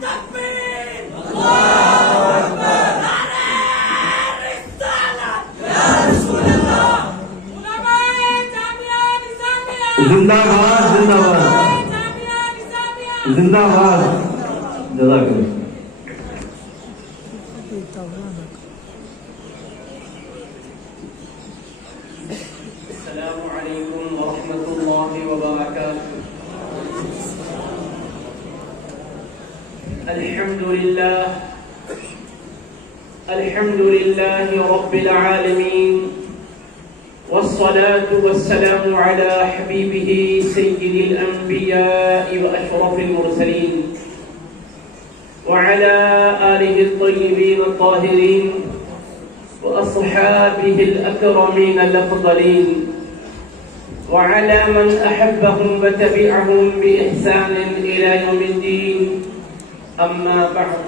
زندہ باد زندہ باد زندہ باد. جزاک اللہ. السلام علیکم ورحمۃ اللہ وبرکاتہ. الحمد للہ رب العالمین والصلاة والسلام على حبيبه سيد الأنبياء وأشرف المرسلين وعلى آله الطيبين الطاهرين وأصحابه الأكرمين الأفضلين وعلى من أحبهم وتبعهم بإحسان إلى يوم الدين. أما بعد،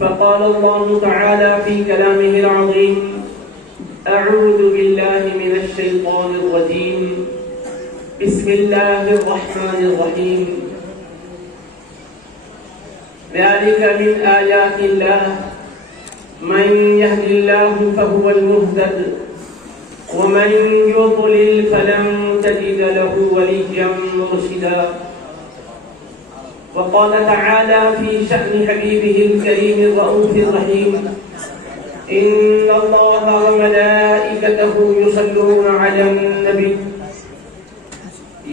فقال الله تعالى في كلامه العظيم: أعوذ بالله من الشيطان الرجيم. بسم الله الرحمن الرحيم. ذلك من آيات الله من يهد الله فهو المهتد ومن يضلل فلن تجد له وليا مرشدا. وقال تعالى في شأن حبيبه الكريم الرؤوف الرحيم: إن الله وملائكته يصلون على النبي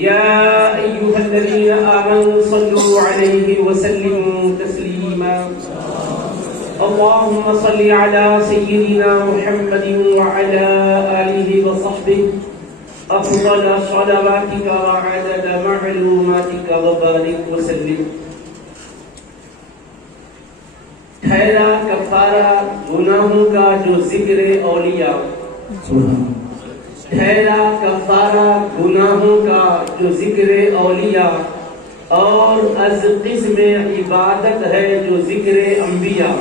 يا أيها الذين آمنوا صلوا عليه وسلموا تسليما. اللهم صل على سيدنا محمد وعلى آله وصحبه أفضل صلواتك وعدد معلوماتك وبارك وسلم. ٹھہرا کفارہ گناہوں کا جو ذکر اولیاء، ٹھہرا کفارہ گناہوں کا جو ذکر اولیاء، اور از قسم عبادت ہے جو ذکر انبیاء،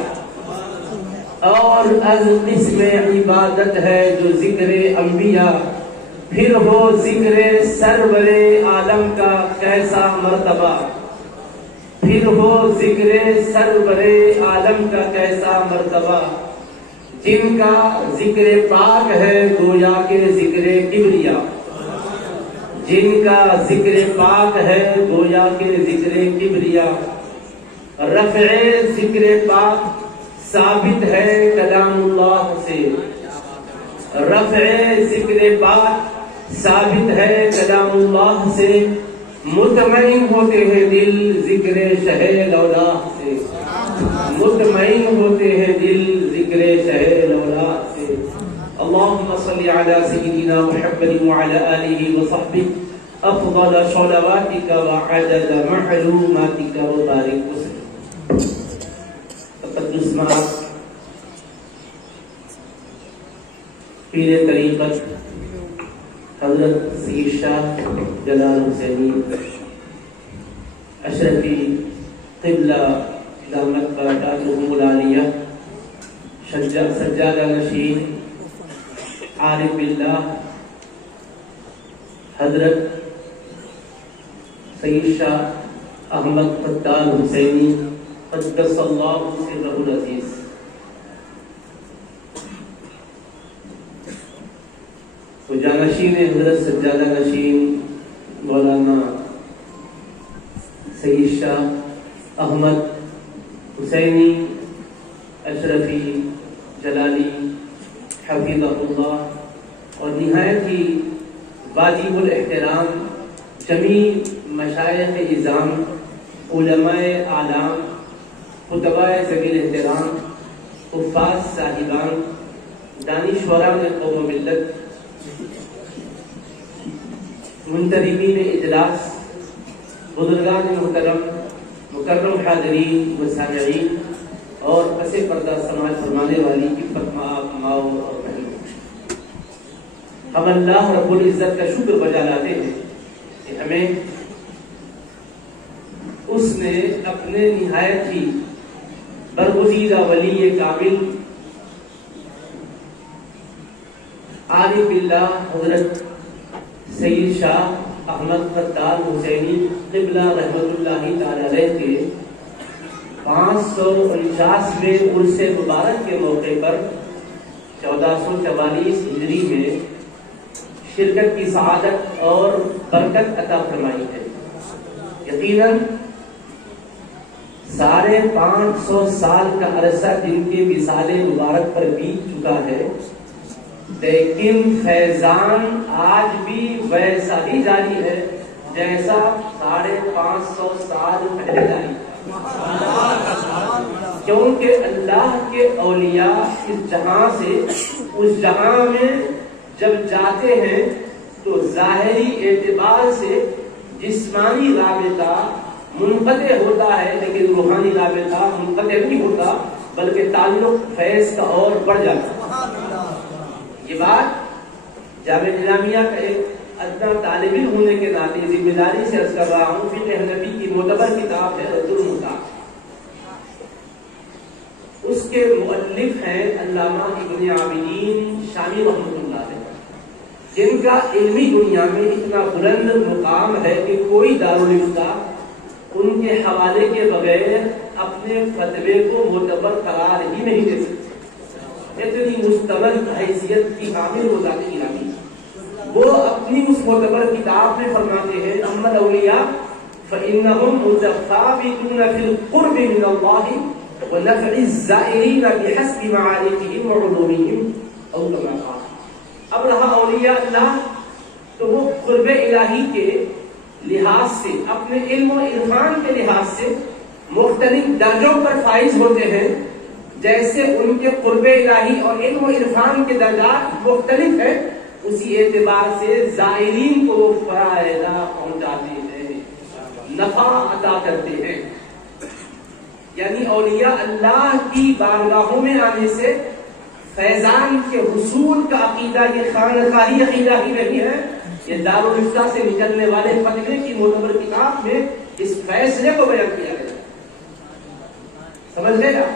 اور از قسم عبادت ہے جو ذکر انبیاء. پھر ہو ذکر سرور عالم کا کیسا مرتبہ، پھر ہو ذکر سرور عالم کا کیسا مرتبہ. جن کا ذکر پاک ہے گویا کے ذکر کبریا، جن کا ذکر پاک ہے گویا کے ذکر کبریا. رفع ذکر پاک ثابت ہے کلام اللہ سے، رفع ذکر پاک ثابت ہے کلام اللہ سے. مطمئن ہوتے ہیں دل ذکر شہ لولا سے، مطمئن ہوتے ہیں دل ذکر شہ لولا سے. اللهم صل على سيدنا محمد وعلى آله وصحبه أفضل صلواتك وعدد معلوماتك وبارك وسلم. تقدس معك پیر طریقت حضرت سید شاہ جلال حسینی اشرفی قبلہ دامت برکاتہم العالیہ سجادہ نشین عارف باللہ حضرت سید شاہ احمد فتال حسینی قدس اللہ سرہ العزیز. تو جانشین حضرت سجادہ نشین مولانا سید شاہ احمد حسینی اشرفی جلالی حفظہ اللہ، اور نہایت ہی واجب الاحترام جمیع مشائخ اعظام، علماء اعلام، خطباء ذوی الاحترام، حفاظ صاحبان، دانشوران قوم و ملت، منتظمین اجلاس، بزرگان محترم، مکرم حاضرین و سامعین، اور پس پردہ سماعت فرمانے والی عفت مآب ماؤ اور بہنوں، ہم اللہ رب العزت کا شکر بجا لاتے ہیں کہ ہمیں اس نے اپنے نہایت ہی برگزیدہ ولی کامل عارف باللہ حضرت سید شاہ احمد فتال حسینی قبلہ رحمۃ اللہ تعالی علیہ کے 549ویں عرس مبارک کے موقع پر 1444 ہجری میں شرکت کی سعادت اور برکت عطا فرمائی ہے۔ یقیناً 550 سال کا عرصہ جن کے وصال مبارک پر بیت چکا ہے، لیکن فیضان آج بھی ویسا ہی جاری ہے جیسا 550 سال پہلے جاری ہے، کیونکہ اللہ کے اولیاء اس جہاں سے اس جہاں میں جب جاتے ہیں تو ظاہری اعتبار سے جسمانی رابطہ منقطع ہوتا ہے، لیکن روحانی رابطہ منقطع نہیں ہوتا، بلکہ تعلق فیض کا اور بڑھ جاتا ہے۔ یہ بات جامعہ نظامیہ کا ایک ادنا طالب علم ہونے کے ناطے ذمہ داری سے عرض کر رہا ہوں۔ فقہ حنفی کی معتبر کتاب ہے رد المطاع، اس کے مؤلف ہیں علامہ ابن عابدین شامی رحمۃ اللہ علیہ، جن کا علمی دنیا میں اتنا بلند مقام ہے کہ کوئی دارالفتہ ان کے حوالے کے بغیر اپنے فتوے کو معتبر قرار ہی نہیں دے سکتے۔ اتنی مستند حیثیت کی حامل وہ ذات گرامی، وہ اپنی اس معتبر کتاب میں فرماتے ہیں اما الاولیاء فانهم متفاوتون في القرب من الله ونفع الزائرین بحسب معارفهم وعلومهم او كما قال۔ اب رہا اولیاء اللہ تو وہ قرب الہی کے لحاظ سے، اپنے علم و عرفان کے لحاظ سے مختلف درجوں پر فائز ہوتے ہیں، جیسے ان کے قرب الہی اور علم و عرفان کے درجات مختلف ہیں، اسی اعتبار سے زائرین کو وہ فائدہ پہنچاتے ہیں، نفع عطا کرتے ہیں۔ یعنی اولیاء اللہ کی بارگاہوں میں آنے سے فیضان کے حصول کا عقیدہ یہ خانقاہی عقیدہ ہی نہیں ہے، یہ دارالفتہ سے نکلنے والے فتوے کی معتبر کتاب میں اس فیصلے کو بیان کیا گیا۔ سمجھ لے گا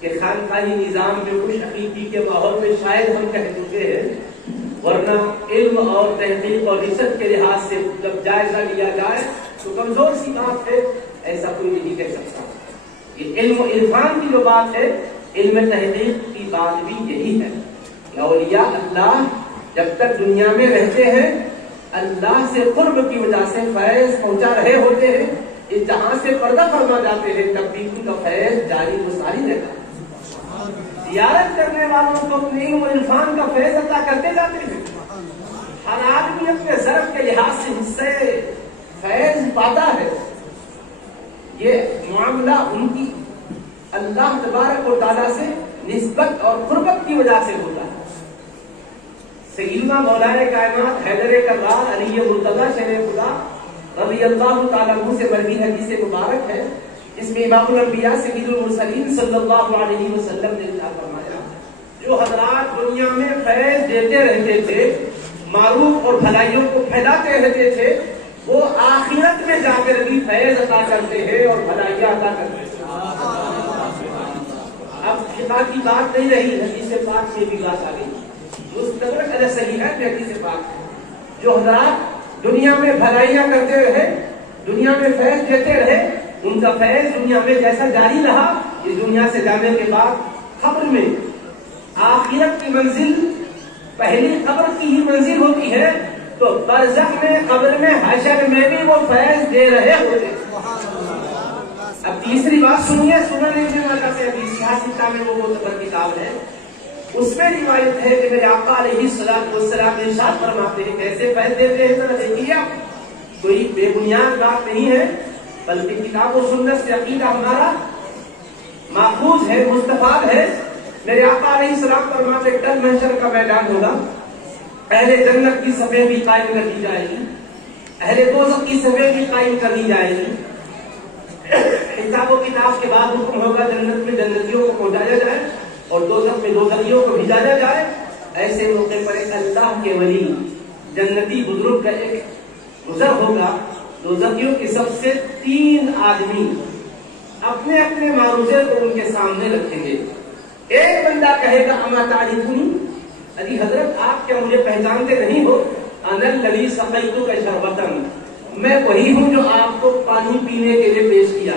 کہ خانقاہی نظام میں خوش عقیدگی کے ماحول میں شاید ہم کہہ چکے ہیں، ورنہ علم اور تحقیق اور ریسرچ کے لحاظ سے جب جائزہ لیا جائے تو کمزور سی بات ہے، ایسا کوئی نہیں کہہ سکتا۔ یہ علم و عرفان کی جو بات ہے، علم تحقیق کی بات بھی یہی ہے کہ اولیاء اللہ جب تک دنیا میں رہتے ہیں اللہ سے قرب کی وجہ سے فیض پہنچا رہے ہوتے ہیں، اس جہاں سے پردہ فرما جاتے ہیں تب بھی ان کا فیض جاری و ساری رہتا ہے۔ زیارت کرنے والوں کو اپنے علم و عرفان کا فیض عطا کرتے جاتے ہیں، ہر آدمی اپنے ضرب کے لحاظ سے حصے فیض پاتا ہے۔ یہ معاملہ ان کی اللہ تبارک و تعالیٰ سے نسبت اور قربت کی وجہ سے ہوتا ہے۔ سیدنا مولانا کائنات حیدر کرار علی مرتضیٰ شرع خدا رضی اللہ تعالیٰ عنہ سے مروی حدیث مبارک ہے، اس میں امام الانبیاء سید المرسلین صلی اللہ علیہ وسلم نے ارشاد فرمایا، جو حضرات دنیا میں فیض دیتے رہتے تھے، معروف اور بھلائیوں کو پھیلاتے رہتے تھے، وہ آخرت میں جا کر بھی فیض عطا کرتے ہیں اور بھلائیاں عطا کرتے ہیں۔ اب خطاب کی بات نہیں رہی، حدیث پاک سے بھی بات آ گئی، مستدرک علی صحیحین میں حدیث پاک ہے، جو حضرات دنیا میں بھلائیاں کرتے رہے، دنیا میں فیض دیتے رہے، ان کا فیض دنیا میں جیسا جاری رہا، اس دنیا سے جانے کے بعد قبر میں آخرت کی منزل پہلی قبر کی ہی منزل ہوتی ہے، تو برزخ میں، قبر میں، حشر میں بھی وہ فیض دے رہے ہوتے ہیں۔ اب تیسری بات سنیے، سنن ابن ماجہ سے حدیث سیاستہ میں وہ معتبر کتاب ہے، اس میں روایت ہے کہ میرے آقا علیہ الصلوۃ والسلام ارشاد فرماتے ہیں، کیسے فیض دیتے ہیں ذرا دیکھیے آپ، کوئی بے بنیاد بات نہیں ہے، بلکہ کتاب و سنت سے عقیدہ ہمارا ماخوذ ہے، مستفاد ہے۔ میرے آقا علیہ السلام فرماتے ہیں کل محشر کا میدان ہوگا، اہل جنت کی صفیں بھی قائم کر دی جائے گی، اہل دوزخ کی صفیں بھی قائم کر دی جائے گی، حساب و کتاب کے بعد حکم ہوگا جنت میں جنتیوں کو پہنچایا جائے اور دوزخ میں دوزخیوں کو بھیجایا جائے۔ ایسے موقع پر ایک اللہ کے ولی جنتی بزرگ کا ایک گزر ہوگا، دوزخیوں کی سب سے 3 آدمی اپنے اپنے معروضے کو ان کے سامنے رکھیں گے۔ ایک بندہ کہے گا اما تعریفونی، علی حضرت آپ کیا مجھے پہچانتے نہیں ہو؟ انا الذی سقیتک شربۃ، میں وہی ہوں جو آپ کو پانی پینے کے لیے پیش کیا۔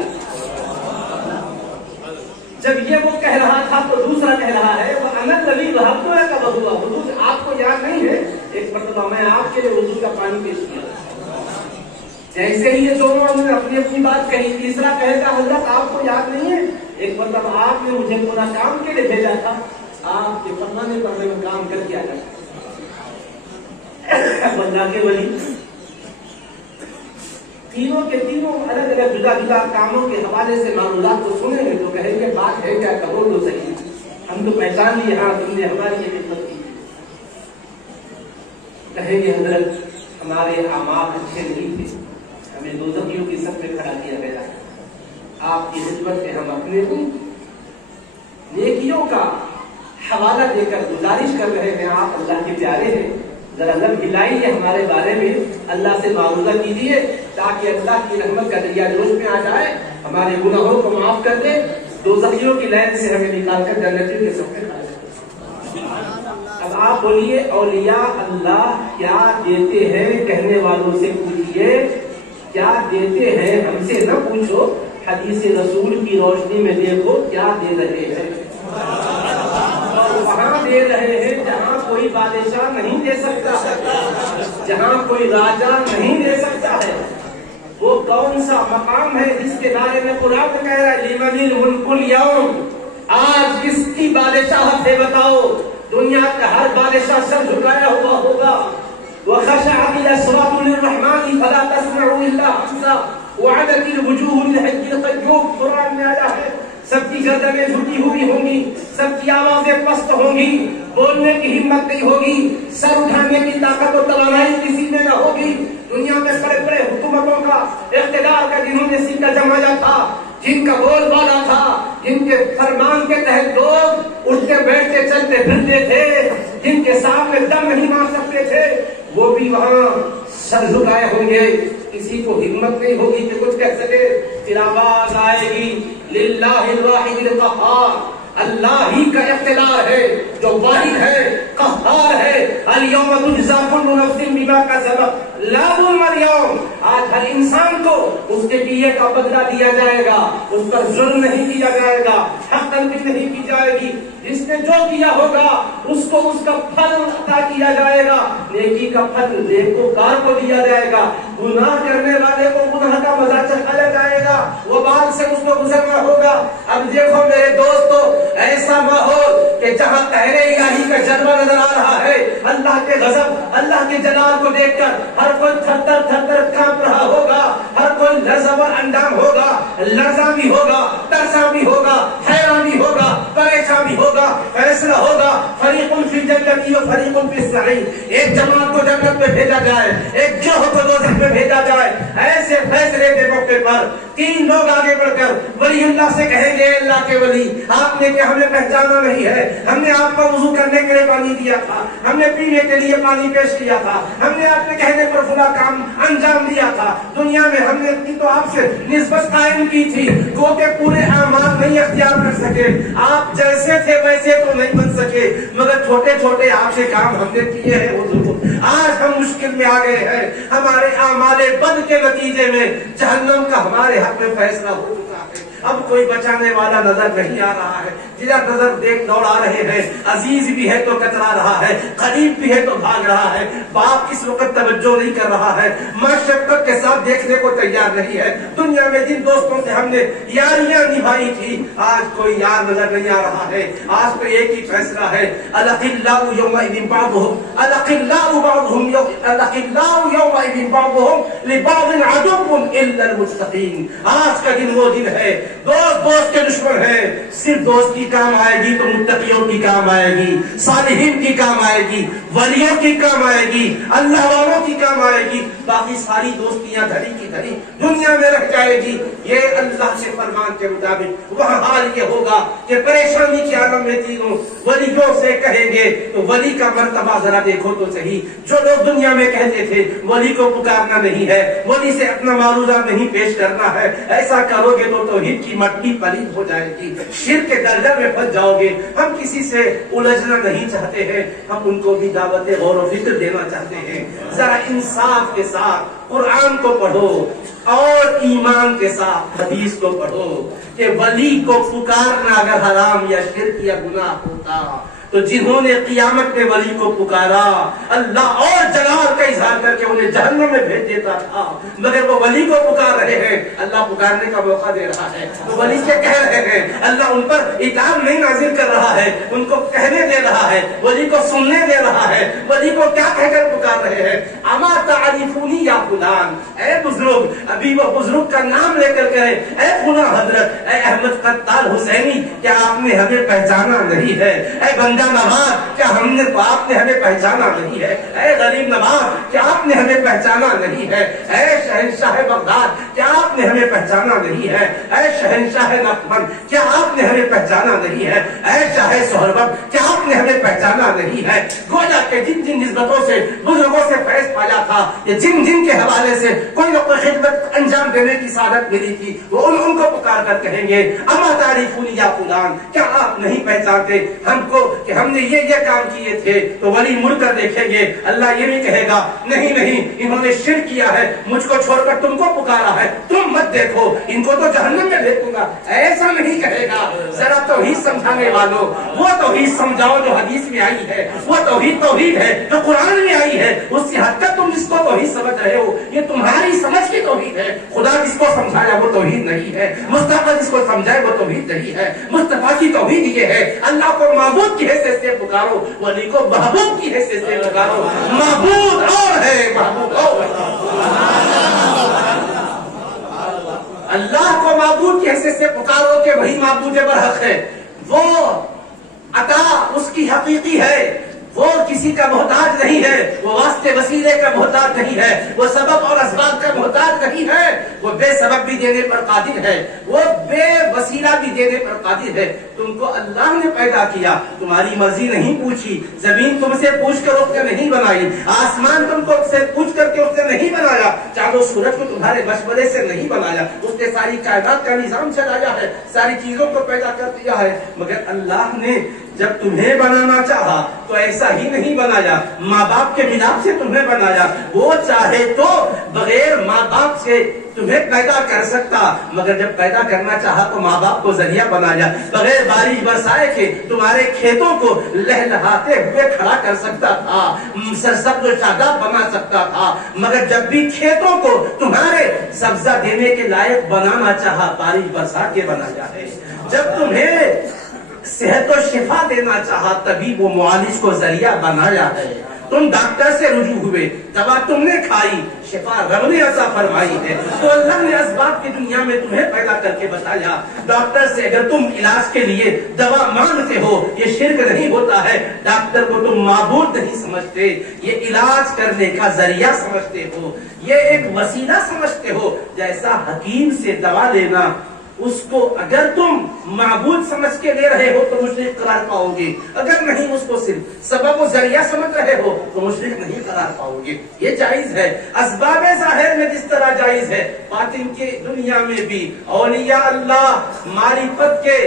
جب یہ وہ کہہ رہا تھا تو دوسرا کہہ رہا ہے وَأَنَا الَّذِي وَهَبْتُ لَكَ وَضُوءً، حضور آپ کو یاد نہیں ہے ایک مرتبہ میں آپ کے لیے وضو کا پانی پیش کیا۔ جیسے ہی یہ دونوں نے اپنی اپنی بات کہی، تیسرا کہے گا حضرت آپ کو یاد نہیں ہے ایک مرتبہ آپ نے مجھے پورا کام کے لیے بھیجا تھا، آپ کے فرمانے پر میں کام کر کے آیا۔ اللہ کے ولی تینوں کے تینوں الگ الگ جدا جدا کاموں کے حوالے سے معمولات کو سنیں گے تو کہیں گے بات ہے کیا، کہو تو صحیح، ہم تو پہچان لیے، ہاں تم نے ہماری یہ خدمت کی۔ کہیں گے حضرت ہمارے اعمال اچھے نہیں تھے، ہمیں دوزخیوں کی صف میں کھڑا کیا گیا، آپ کی خدمت میں ہم اپنے نیکیوں کا حوالہ دے کر گزارش کر رہے ہیں، آپ اللہ کے پیارے ہیں، ذرا لب ہلائیے ہمارے بارے میں، اللہ سے معاوضہ کیجیے تاکہ اللہ کی رحمت کا دریا جوش میں آ جائے، ہمارے گناہوں کو معاف کر دے، دوزخیوں کی لائن سے ہمیں نکال کر جنتیوں کے صف میں کھڑا کر۔ اب آپ بولیے اولیاء اللہ کیا دیتے ہیں، کہنے والوں سے پوچھئے کیا دیتے ہیں، ہم سے نہ پوچھو، حدیث رسول کی روشنی میں دیکھو کیا دے رہے ہیں، اور وہاں دے رہے ہیں جہاں کوئی بادشاہ نہیں دے سکتا ہے، جہاں کوئی راجہ نہیں دے سکتا ہے۔ وہ کون سا مقام ہے جس کے بارے میں قرآن کہہ رہا ہے لمن الملک اليوم، آج کس کی بادشاہت ہے بتاؤ؟ دنیا کا ہر بادشاہ سر جھکایا ہوا ہوگا۔ وخشعت الاصوات للرحمن فلا تسمع الا حمدا وعدت الوجوه للحي القيوم، قرآن میں آیا ہے سب کی گردنیں جھکی ہوئی ہوں گی، سب کی آوازیں پست ہوں گی، بولنے کی ہمت نہیں ہوگی، سر اٹھانے کی طاقت و توانائی کسی میں نہ ہوگی۔ دنیا میں بڑے بڑے حکومتوں کا اقتدار کا جنہوں نے سیکھا جمایا تھا، جن کا بول بالا تھا، جن کے فرمان کے تحت لوگ اٹھتے بیٹھتے چلتے پھرتے تھے، جن کے سامنے دم نہیں مار سکتے تھے، وہ بھی وہاں سر جھکائے ہوں گے، کسی کو ہمت نہیں ہوگی کہ کچھ کہہ سکے۔ پھر آواز آئے گی للہ الواحد القہار، اللہ ہی کا اقتدار ہے جو واحد ہے، قہار ہے۔ الیوم تجزا کل نفس بما کسبت لا ظلم اليوم، آج ہر انسان کو اس کے کیے کا بدلہ دیا جائے گا، اس پر ظلم نہیں کیا جائے گا، حق تلفی نہیں کی جائے گی، جس نے جو کیا ہوگا اس کو اس کا پھل عطا کیا جائے گا، نیکی کا پھل نیکوکار کو دیا جائے گا، گناہ کرنے والے کو گناہ کا مزہ چکھایا جائے گا، وبال سے اس کو گزرنا ہوگا۔ اب دیکھو میرے دوستو، ایسا ماحول کہ جہاں قہر الہی کا جلوہ نظر آ رہا ہے، اللہ کے غضب، اللہ کے جلال کو دیکھ کر ہر کوئی تھر تھر تھر تھر کانپ رہا ہوگا، ہر کوئی لرزاں اندام ہوگا، لرزاں بھی ہوگا، ترساں بھی ہوگا، حیران بھی ہوگا، پریشان بھی ہوگا، فیصلہ ہوگا فریق فی الجنت و فریق فی السعیر، ایک جماعت کو جنت میں بھیجا جائے، ایک گروہ کو دوزخ میں بھیجا جائے۔ ایسے فیصلے کے موقع پر تین لوگ آگے بڑھ کر ولی اللہ سے کہیں گے اللہ کے ولی آپ نے کہ ہمیں پہچانا نہیں ہے، ہم نے آپ کو وضو کرنے کے لیے پانی دیا تھا، ہم نے پینے کے لیے پانی پیش کیا تھا، ہم نے آپ کے کہنے پر فلاں کام انجام دیا تھا، دنیا میں ہم نے تو آپ سے نسبت قائم کی تھی، وہ کہ پورے اعمال نہیں اختیار کر سکے، آپ جیسے تھے ویسے تو نہیں بن سکے، مگر چھوٹے چھوٹے آپ سے کام ہم نے کیے ہیں حضور۔ آج ہم مشکل میں آ گئے ہیں، ہمارے اعمال بد کے نتیجے میں جہنم کا ہمارے حق میں فیصلہ ہو چکا ہے، اب کوئی بچانے والا نظر نہیں آ رہا ہے، جدھر نظر دیکھ دوڑا رہے ہیں، عزیز بھی ہے تو کترا رہا ہے، قریب بھی ہے تو بھاگ رہا ہے، باپ اس وقت توجہ نہیں کر رہا ہے، ماں شفقت کے ساتھ دیکھنے کو تیار نہیں ہے، دنیا میں جن دوستوں سے ہم نے یاریاں نبھائی تھی آج کوئی یار نظر نہیں آ رہا ہے۔ آج تو ایک ہی فیصلہ ہے الاخلاء یومئذ بعضهم لبعض عدو الا المتقین، آج کا دن وہ دن ہے دوست کے دشمن ہے، صرف دوست کی کام آئے گی تو متقیوں کی کام آئے گی، صالحین کی کام آئے گی، ولیوں کی کام آئے گی، اللہ والوں کی کام آئے گی، باقی ساری دوستیاں دھڑی کی دھڑی دنیا میں رہ جائے گی. یہ اللہ کے فرمان کے مطابق وہاں حال یہ ہوگا کہ پریشانی کے عالم میں تینوں ولیوں سے کہیں گے تو ولی کا مرتبہ ذرا دیکھو تو صحیح. جو لوگ دنیا میں کہتے تھے ولی کو پکارنا نہیں ہے, ولی سے اپنا معروضہ نہیں پیش کرنا ہے, ایسا کرو گے تو توحید کی مٹی پلید ہو جائے گی, شرک کے دلدل میں پھنس جاؤ گے. ہم کسی سے الجھنا نہیں چاہتے ہیں, ہم ان کو بھی دعوت غور و فکر دینا چاہتے ہیں. ذرا انصاف کے ساتھ قرآن کو پڑھو اور ایمان کے ساتھ حدیث کو پڑھو کہ ولی کو پکارنا اگر حرام یا شرک یا گناہ ہوتا تو جنہوں نے قیامت میں ولی کو پکارا اللہ اور جلال کا اظہار کر کے انہیں جہنم میں بھیج دیتا تھا, مگر وہ ولی کو پکار رہے ہیں, اللہ پکارنے کا موقع دے رہا ہے. وہ ولی سے کہہ رہے ہیں, اللہ ان پر عتاب نہیں نازل کر رہا ہے, ان کو کہنے دے رہا ہے, ولی کو سننے دے رہا ہے. ولی کو کیا کہہ کر پکار رہے ہیں, اما تعریفونی یا فلان, اے بزرگ. ابھی وہ بزرگ کا نام لے کر کہے اے فلاں حضرت, اے احمد قتال حسینی, کیا آپ نے ہمیں پہچانا نہیں ہے؟ اے بندہ نواز, کیا آپ نے ہمیں پہچانا نہیں ہے؟ اے غریب نواز, کیا آپ نے ہمیں پہچانا نہیں ہے؟ اے شہنشاہ بغداد, کیا آپ نے ہمیں پہچانا نہیں ہے؟ اے شہنشاہ نقمن, کیا آپ نے ہمیں پہچانا نہیں ہے؟ اے شاہ سہربب, کیا آپ نے ہمیں پہچانا نہیں ہے؟ گویا کہ جن جن نسبتوں سے بزرگوں سے فیض پایا تھا, یہ جن جن کے حوالے سے کوئی نہ کوئی خدمت انجام دینے کی سعادت ملی تھی, وہ ان کو پکار کر کہیں گے اما تعریفونی یا فلان, کیا آپ نہیں پہچانتے ہم کو کہ ہم نے یہ کام کیے تھے؟ تو ولی مڑ کر دیکھیں گے, اللہ یہ بھی کہے گا نہیں نہیں, انہوں نے شرک کیا ہے, مجھ کو چھوڑ کر تم کو پکارا ہے, تم مت دیکھو, ان کو تو جہنم میں بھیجوں گا. ایسا نہیں کہے گا. ذرا توحید سمجھانے والوں, وہ توحید سمجھاؤ جو حدیث میں آئی ہے, وہ توحید ہے جو قرآن میں آئی ہے. اس سے ہٹ کر تم جس کو توحید سمجھ رہے ہو یہ تمہاری سمجھ کی توحید ہے. خدا جس کو سمجھایا وہ توحید نہیں ہے, مصطفیٰ جس کو سمجھائے وہ توحید نہیں ہے. مصطفیٰ کی توحید یہ ہے, اللہ کو معبود کی حیثیت سے پکارو, ولی کو محبوب کی حیثیت سے پکارو. معبود اور ہے, محبوب اور ہے. اللہ کو معبود کی حیثیت سے پکارو کہ وہی معبود برحق ہے, وہ عطا اس کی حقیقی ہے, وہ کسی کا محتاج نہیں ہے, وہ واسطے وسیلے کا محتاج نہیں ہے, وہ سبب اور اسباب کا محتاج نہیں ہے, وہ بے سبب بھی دینے پر قادر ہے, وہ بے وسیلہ بھی دینے پر قادر ہے. تم کو اللہ نے پیدا کیا, تمہاری مرضی نہیں پوچھی, زمین تم سے پوچھ کر اس نے نہیں بنائی, آسمان تم کو سے پوچھ کر کے اس نے نہیں بنایا, چاند و سورج کو تمہارے مشورے سے نہیں بنایا, اس نے ساری کائنات کا نظام چلایا ہے, ساری چیزوں کو پیدا کر دیا ہے. مگر اللہ نے جب تمہیں بنانا چاہا تو ایسا ہی نہیں بنایا, ماں باپ کے ملاپ سے تمہیں بنایا. وہ چاہے تو بغیر ماں باپ سے تمہیں پیدا کر سکتا, مگر جب پیدا کرنا چاہا تو ماں باپ کو ذریعہ بنایا. بغیر بارش برسائے کے تمہارے کھیتوں کو لہلہاتے ہوئے کھڑا کر سکتا تھا, سرسبز و شاداب بنا سکتا تھا, مگر جب بھی کھیتوں کو تمہارے سبزہ دینے کے لائق بنانا چاہا بارش برسا کے بنایا ہے. جب تمہیں صحت و شفا دینا چاہا تبھی وہ معالج کو ذریعہ بنایا ہے. تم ڈاکٹر سے رجوع ہوئے, دوا تم نے کھائی, شفا رب نے عطا فرمائی ہے, تو اللہ نے اسباب کی دنیا میں تمہیں پیدا کر کے بتایا. ڈاکٹر سے اگر تم علاج کے لیے دوا مانگتے ہو یہ شرک نہیں ہوتا ہے. ڈاکٹر کو تم معبود نہیں سمجھتے, یہ علاج کرنے کا ذریعہ سمجھتے ہو, یہ ایک وسیلہ سمجھتے ہو. جیسا حکیم سے دوا لینا, اس کو اگر تم معبود سمجھ کے لے رہے ہو تو مشرک قرار پاؤ گے, اگر نہیں اس کو صرف سبب و ذریعہ سمجھ رہے ہو تو مشرک نہیں قرار پاؤ گے. یہ جائز ہے. اسباب ظاہر میں جس طرح جائز ہے, باطن کی دنیا میں بھی اولیاء اللہ معرفت کے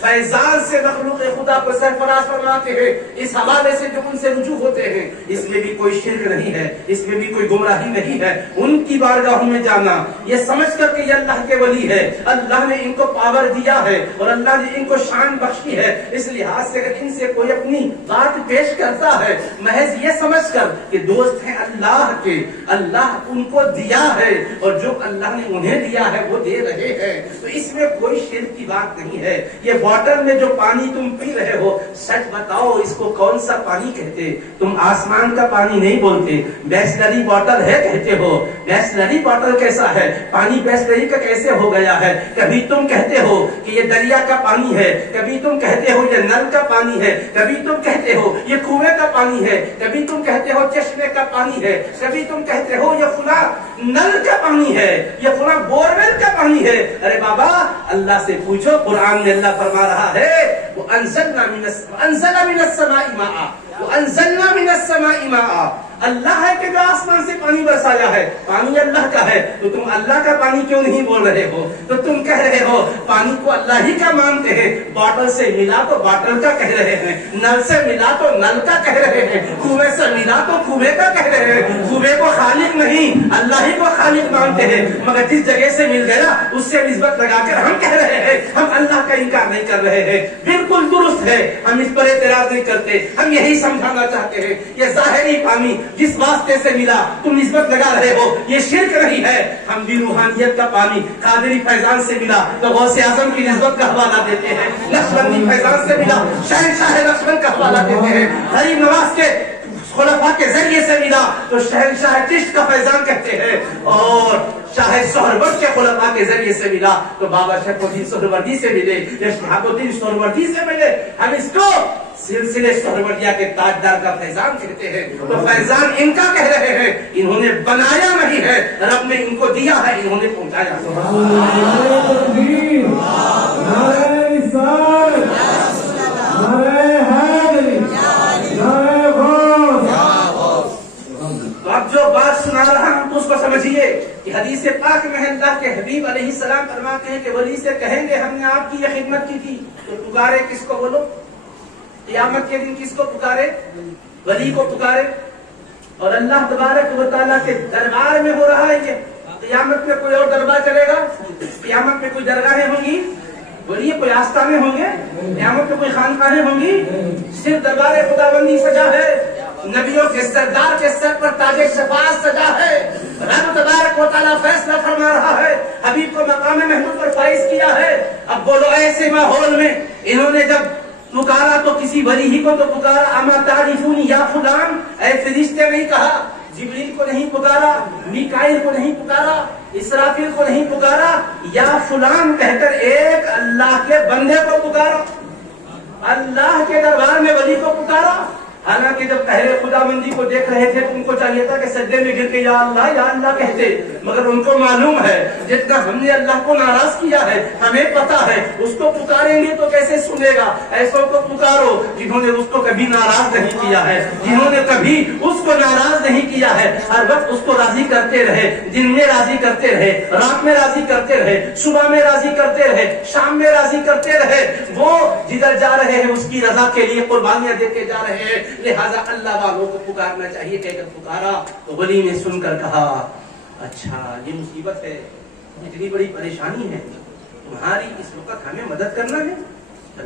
فیضان سے مخلوق خدا کو سرفراز فرماتے ہیں. اس حوالے سے جو ان سے رجوع ہوتے ہیں اس میں بھی کوئی شرک نہیں ہے, اس میں بھی کوئی گمراہی نہیں ہے. ان کی بارگاہوں میں جانا یہ سمجھ کر کہ یہ اللہ کے ولی ہے, اللہ نے ان کو پاور دیا ہے اور اللہ نے ان کو شان بخشی ہے, اس لحاظ سے اگر ان سے کوئی اپنی بات پیش کرتا ہے محض یہ سمجھ کر کہ دوست ہیں اللہ کے, اللہ ان کو دیا ہے اور جو اللہ نے انہیں دیا ہے وہ دے رہے ہیں, تو اس اس میں کوئی شرک کی بات نہیں ہے. یہ بوتل میں جو پانی تم پی رہے ہو سچ بتاؤ اس کو کون سا پانی کہتے؟ تم آسمان کا پانی نہیں بولتے, بیسلری بوتل ہے کہتے ہو. بیسلری بوتل کیسا ہے؟ پانی بیسلری کا کیسے ہو گیا ہے؟ کبھی تم کہتے ہو کہ یہ دریا کا پانی ہے, کبھی تم کہتے ہو یہ نل کا پانی ہے, کبھی تم کہتے ہو یہ کنویں کا پانی ہے, کبھی تم کہتے ہو چشمے کا پانی ہے, کبھی تم کہتے ہو یہ فلاں نل کا پانی ہے, یہ فلاں بورویل کا پانی ہے. ارے بابا اللہ سے پوچھو. قرآن میں اللہ فرما رہا ہے وَأَنزَلْنَا مِنَ السَّمَاءِ مَاءً وَأَنزَلْنَا مِنَ السَّمَاءِ مَاءً. اللہ ہے کہ جو آسمان سے پانی برسایا ہے, پانی اللہ کا ہے. تو تم اللہ کا پانی کیوں نہیں بول رہے ہو؟ تو تم کہہ رہے ہو پانی کو اللہ ہی کا مانتے ہیں. باٹل سے ملا تو باٹل کا کہہ رہے ہیں, نل سے ملا تو نل کا کہہ رہے ہیں, کنویں سے ملا تو کنویں کا کہہ رہے ہیں. کنویں کو خالق نہیں اللہ ہی کو خالق مانتے ہیں, مگر جس جگہ سے مل گیا اس سے نسبت لگا کر ہم کہہ رہے ہیں ہم اللہ کا انکار نہیں کر رہے ہیں. بالکل درست ہے, ہم اس پر اعتراض نہیں کرتے. ہم یہی سمجھانا چاہتے ہیں یہ ظاہری پانی جس واسطے سے ملا تم نسبت لگا رہے ہو یہ شرک نہیں ہے. ہم بھی روحانیت کا پانی قادری فیضان سے ملا تو غوث اعظم کی نسبت کا حوالہ دیتے ہیں, نقشبندی فیضان سے ملا شہنشاہ نقشبند کا حوالہ دیتے ہیں, غریب نواز کے خلفاء کے ذریعے سے ملا تو شہنشاہ چشت کا فیضان کہتے ہیں, اور شاہ سہروردی کے خلفاء کے ذریعے سے ملا تو بابا شیخ الدین سہروردی سے ملے یا شہاب الدین سہروردی سے ملے. ہم اس کو سلسلے سہروردیہ کے تاجدار کا فیضان کہتے ہیں. تو فیضان ان کا کہہ رہے ہیں, انہوں نے بنایا نہیں ہے, رب نے ان کو دیا ہے, انہوں نے پہنچایا. تو اب جو بات سنا رہا ہوں تو اس کو سمجھیے کہ حدیث پاک میں اللہ کے حبیب علیہ السلام فرماتے ہیں کہ ولی سے کہیں گے ہم نے آپ کی یہ خدمت کی تھی, تو پکارے کس کو؟ بولو قیامت کے دن کس کو پکارے؟ ولی کو پکارے. اور اللہ تبارک و تعالیٰ کے دربار میں ہو رہا ہے یہ. قیامت میں کوئی اور دربار چلے گا؟ قیامت میں کوئی درگاہیں ہوں گی؟ بولیے کوئی آستانے ہوں گے؟ قیامت میں کوئی خانقاہیں ہوں گی؟ صرف دربار خداوندی سجا ہے, نبیوں کے سردار کے سر پر تاج شفاعت سجا ہے. رب تبارک و تعالیٰ فیصلہ فرما رہا ہے, حبیب کو مقام محمود پر فائز کیا ہے. اب بولو ایسے ماحول میں انہوں نے جب پکارا تو کسی ولی ہی کو تو پکارا, اما تعریفونی یا فلان, اے فرشتے نہیں کہا, جبریل کو نہیں پکارا, میکائیل کو نہیں پکارا, اسرافیل کو نہیں پکارا, یا فلان کہہ کر ایک اللہ کے بندے کو پکارا, اللہ کے دربار میں ولی کو پکارا. حالانکہ جب پہلے خدا بندی کو دیکھ رہے تھے تو ان کو چاہیے تھا کہ سجدے میں گر کے یا اللہ کہتے, مگر ان کو معلوم ہے جتنا ہم نے اللہ کو ناراض کیا ہے ہمیں پتا ہے اس کو پکاریں گے تو کیسے سنے گا. ایسوں کو پکارو جنہوں نے اس کو کبھی ناراض نہیں کیا ہے, جنہوں نے کبھی اس کو ناراض نہیں کیا ہے, ہر وقت اس کو راضی کرتے رہے, دن میں راضی کرتے رہے, رات میں راضی کرتے رہے, صبح میں راضی کرتے رہے, شام میں راضی کرتے رہے. وہ جدھر جا رہے ہیں اس کی رضا کے لیے قربانیاں دیتے جا رہے ہیں. لہذا اللہ والوں کو پکارنا چاہیے کہ اگر پکارا تو ولی نے سن کر کہا اچھا یہ مصیبت ہے, اتنی بڑی پریشانی ہے, تمہاری اس وقت ہمیں مدد کرنا ہے.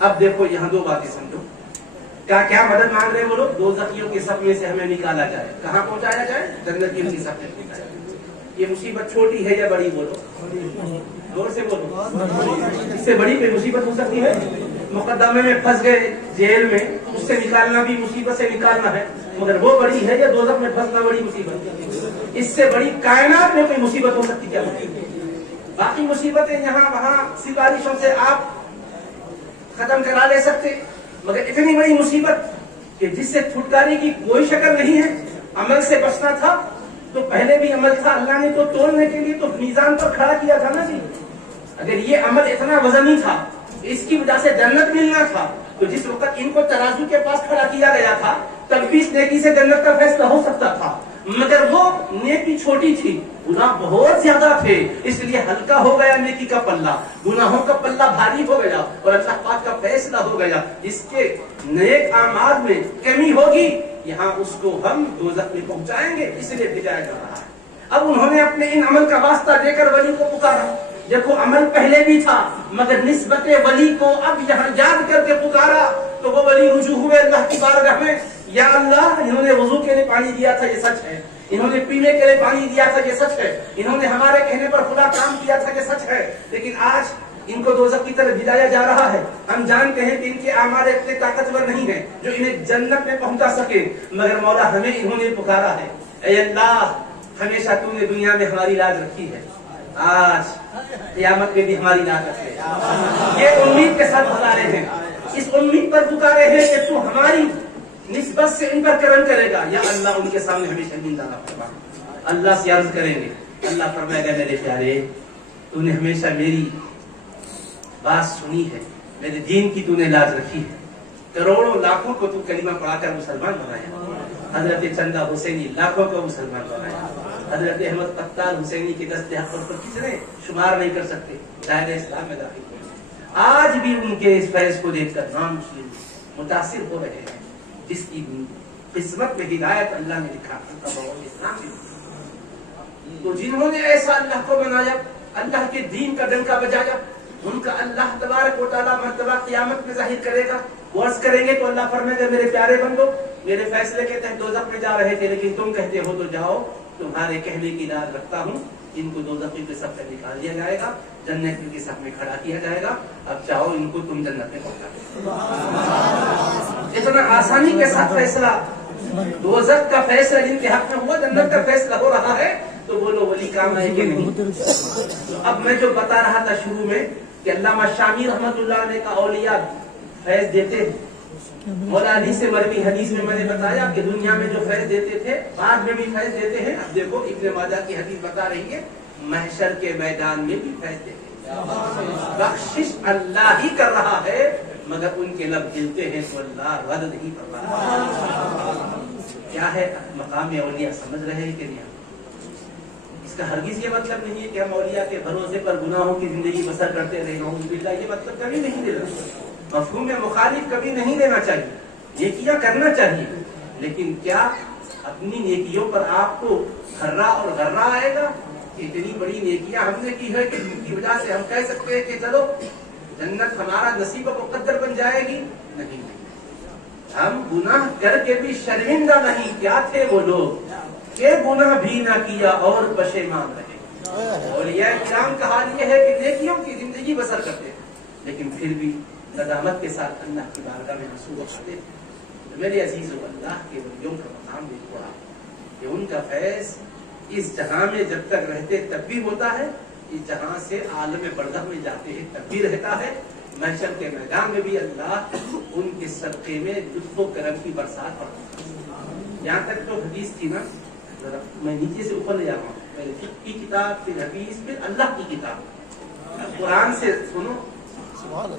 اب دیکھو یہاں دو باتیں سمجھو, کیا مدد مانگ رہے ہیں وہ لوگ؟ دوزخیوں کے صف میں سے ہمیں نکالا جائے, کہاں پہنچایا جائے؟ جنتیوں کے صف میں پہنچایا جائے. یہ مصیبت چھوٹی ہے یا بڑی؟ بولو زور سے بولو. اس سے بڑی کوئی مصیبت ہو سکتی ہے؟ مقدمے میں پھنس گئے جیل میں, اس سے نکالنا بھی مصیبت سے نکالنا ہے, مگر وہ بڑی ہے یا دوزخ میں پھنسنا بڑی مصیبت؟ اس سے بڑی کائنات میں کوئی مصیبت ہو سکتی کیا؟ باقی مصیبتیں یہاں وہاں سفارشوں سے آپ ختم کرا لے سکتے, مگر اتنی بڑی مصیبت کہ جس سے چھٹکارے کی کوئی شکل نہیں ہے. عمل سے بچنا تھا تو پہلے بھی عمل تھا, اللہ نے تو تولنے کے لیے تو میزان پر کھڑا کیا تھا نا جی. اگر یہ عمل اتنا وزنی تھا, اس کی وجہ سے جنت ملنا تھا, تو جس وقت ان کو ترازو کے پاس کھڑا کیا گیا تھا تب بھی اس نیکی سے جنت کا فیصلہ ہو سکتا تھا, مگر وہ نیکی چھوٹی تھی, گناہ بہت زیادہ تھے, اس لیے ہلکا ہو گیا نیکی کا پلہ, گناہوں کا پلہ بھاری ہو گیا اور اللہ پاک کا فیصلہ ہو گیا. جس کے نیک اعمال میں کمی ہوگی یہاں اس کو ہم دوزخ میں پہنچائیں گے, اس لیے بھیجایا جا رہا ہے. اب انہوں نے اپنے ان عمل کا واسطہ دے کر ولی کو پکارا. دیکھو عمل پہلے بھی تھا مگر نسبت ولی کو اب یہاں یاد کر کے پکارا تو وہ ولی رجوع ہوئے اللہ کی بارگاہ میں. یا اللہ, انہوں نے وضو کے لیے پانی دیا تھا, یہ سچ ہے, انہوں نے پینے کے لیے پانی دیا تھا, یہ سچ ہے, انہوں نے ہمارے کہنے پر خدا کام کیا تھا, یہ سچ ان کو دوزخ کی طرف ہدایا جا رہا ہے. ہم جانتے ہیں کہ ان کے اعمال اتنے طاقتور نہیں ہیں جو انہیں جنت میں پہنچا سکے، مگر مولا ہمیں انہوں نے پکارا ہے. اے اللہ ہمیشہ تو نے دنیا میں ہماری لاج رکھی ہے، آج قیامت میں بھی ہماری لاج رکھے. یہ امید کے ساتھ پکارے ہیں، اس امید پر پکارے ہیں کہ تو ہماری نسبت سے ان پر کرم کرے گا. یا اللہ ان کے سامنے ہمیشہ شرمندہ نہ فرما. اللہ سے عرض کریں گے، اللہ فرمائے گا میرے پیارے تو نے ہمیشہ میری بات سنی ہے، میرے دین کی تو نے لاج رکھی ہے. کروڑوں لاکھوں کو تو کلمہ پڑھا کر مسلمان بنایا. حضرت چندہ حسینی لاکھوں کو مسلمان بنایا. حضرت احمد قطار حسینی کے دست حق پر کتنے شمار نہیں کر سکتے دائرہ اسلام میں داخل ہوئے. آج بھی ان کے اس فیض کو دیکھ کر نام مسلم متاثر ہو رہے ہیں. جس کی قسمت میں ہدایت اللہ نے لکھا اسلام میں. تو جنہوں نے ایسا اللہ کو بنایا، اللہ کے دین کا ڈنکا بجایا، ان کا اللہ تبارک و تعالیٰ مرتبہ قیامت میں ظاہر کرے گا. غرض کریں گے تو اللہ فرمائے گا میرے پیارے بندو میرے فیصلے کے تحت دوزخ میں جا رہے تھے، لیکن تم کہتے ہو تو جاؤ، تمہارے کہنے کی لاج رکھتا ہوں. ان کو دوزخی کے صف سے نکال دیا جائے گا، جنت کے صف میں کھڑا کیا جائے گا. اب چاہو ان کو تم جنت میں پہنچا دو. اتنا آسانی کے ساتھ فیصلہ دوزخ کا فیصلہ جن کے حق میں ہوا، جنت کا فیصلہ ہو رہا ہے. تو بولو ولی کام ہے کہ نہیں؟ اب میں جو بتا رہا تھا شروع میں کہ علامہ شامی رحمت اللہ علیہ کا اولیاء فیض دیتے ہیں. مولا علی سے مروی حدیث میں میں نے بتایا کہ دنیا میں جو فیض دیتے تھے بعد میں بھی فیض دیتے ہیں. اب دیکھو ابن ماجہ کی حدیث بتا رہی ہے محشر کے میدان میں بھی فیض دیتے ہیں. بخشش اللہ ہی کر رہا ہے مگر ان کے لب ہلتے ہیں تو اللہ رد نہیں کر رہا. کیا ہے مقام اولیاء سمجھ رہے ہیں کہ نہیں؟ اس کا ہرگز یہ مطلب نہیں ہے کہ ہم اولیاء کے بھروسے پر گناہوں کی زندگی بسر کرتے رہے. نعوذ باللہ، یہ مطلب کبھی نہیں دینا. مفہوم مخالف کبھی نہیں دینا چاہیے. نیکیاں کرنا چاہیے، لیکن کیا اپنی نیکیوں پر آپ کو گھرا اور غرہ آئے گا؟ اتنی بڑی نیکیاں ہم نے کی ہے کہ جن کی وجہ سے ہم کہہ سکتے ہیں کہ چلو جنت ہمارا نصیب و مقدر بن جائے گی؟ نہیں. ہم گناہ کر کے بھی شرمندہ نہیں. کیا تھے وہ لوگ کہ گناہ بھی نہ کیا اور پشیمان رہے. اولیاء کرام کا حال یہ ہے کہ نیکیوں کی زندگی بسر کرتے ہیں لیکن پھر بھی ندامت کے ساتھ اللہ کی بارگاہ میں آنسو بہاتے ہیں. میرے عزیزو، اللہ کے ولیوں کا مقام دیکھو آپ کہ ان کا فیض اس جہاں میں جب تک رہتے تب بھی ہوتا ہے، اس جہاں سے عالم برزخ میں جاتے ہیں تب بھی رہتا ہے. محشر کے میدان میں بھی اللہ ان کے صدقے میں لطف و کرم کی برسات پڑتا ہے. یہاں تک تو حدیث تھی نا، میں نیچے سے اوپر لے جا رہا ہوں. پہلے فقہ کی کتاب، پھر حدیث، پھر اللہ کی کتاب. قرآن سے سنو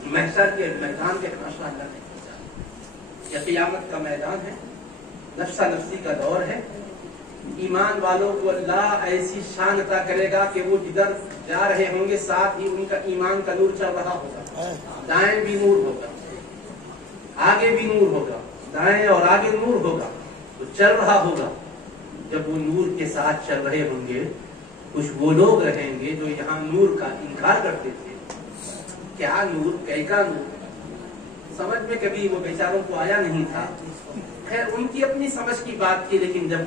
محشر کے میدان کے ماشاء اللہ نے یہ قیامت کا میدان ہے، نفسا نفسی کا دور ہے. ایمان والوں کو اللہ ایسی شان عطا کرے گا کہ وہ جدھر جا رہے ہوں گے ساتھ ہی ان کا ایمان کا نور چل رہا ہوگا. دائیں بھی نور ہوگا، آگے بھی نور ہوگا، دائیں اور آگے نور ہوگا، تو چل رہا ہوگا. جب وہ نور کے ساتھ چل رہے ہوں گے کچھ وہ لوگ رہیں گے جو یہاں نور کا انکار کرتے تھے. کیا نور، کیسا نور، سمجھ میں کبھی وہ بیچاروں کو آیا نہیں تھا. خیر ان کی اپنی سمجھ کی بات تھی، لیکن جب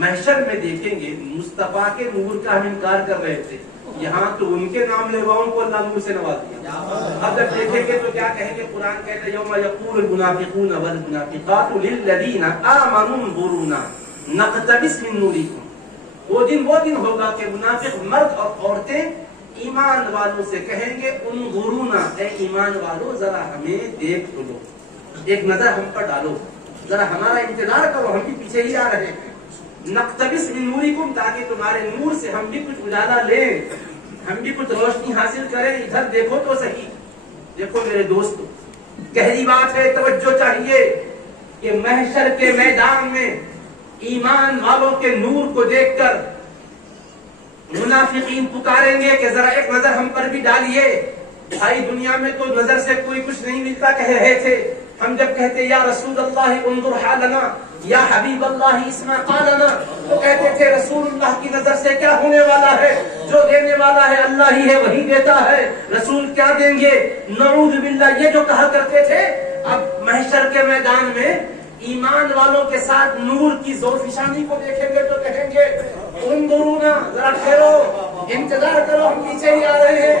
محشر میں دیکھیں گے مصطفیٰ کے نور کا ہم انکار کر رہے تھے، یہاں تو ان کے نام لیواؤں کو اللہ نور سے نواز دیا. اب جب دیکھیں گے تو کیا کہیں گے؟ قرآن کہتے ہیں یوم یقول المنافقون والمنافقات للذین آمنوا انظرونا نقتبس من نورکم. وہ دن ہوگا کہ منافق مرد اور عورتیں ایمان والوں سے کہیں گے انظرونا، اے ایمان والو ذرا ہمیں دیکھ لو، ایک نظر ہم پر ڈالو، ذرا ہمارا انتظار کرو، ہم بھی پیچھے ہی آ رہے ہیں. نقتبس من نورکم، تاکہ تمہارے نور سے ہم بھی کچھ اجالا لیں، ہم بھی کچھ روشنی حاصل کریں. ادھر دیکھو تو صحیح. دیکھو میرے دوستو، گہری بات ہے، توجہ چاہیے کہ محشر کے میدان میں ایمان والوں کے نور کو دیکھ کر منافقین پکاریں گے کہ ذرا ایک نظر ہم پر بھی ڈالیے. بھائی دنیا میں تو نظر سے کوئی کچھ نہیں ملتا کہہ رہے تھے. ہم جب کہتے یا رسول اللہ انظر حالنا، یا حبیب اللہ اسمع قالنا، تو کہتے تھے رسول اللہ کی نظر سے کیا ہونے والا ہے، جو دینے والا ہے اللہ ہی ہے، وہی دیتا ہے، رسول کیا دیں گے، نعوذ باللہ، یہ جو کہا کرتے تھے. اب محشر کے میدان میں ایمان والوں کے ساتھ نور کی زوفشانی کو دیکھیں گے تو کہیں گے انظرونا، ذرا ٹھہرو، انتظار کرو، ہم پیچھے ہی آ رہے ہیں.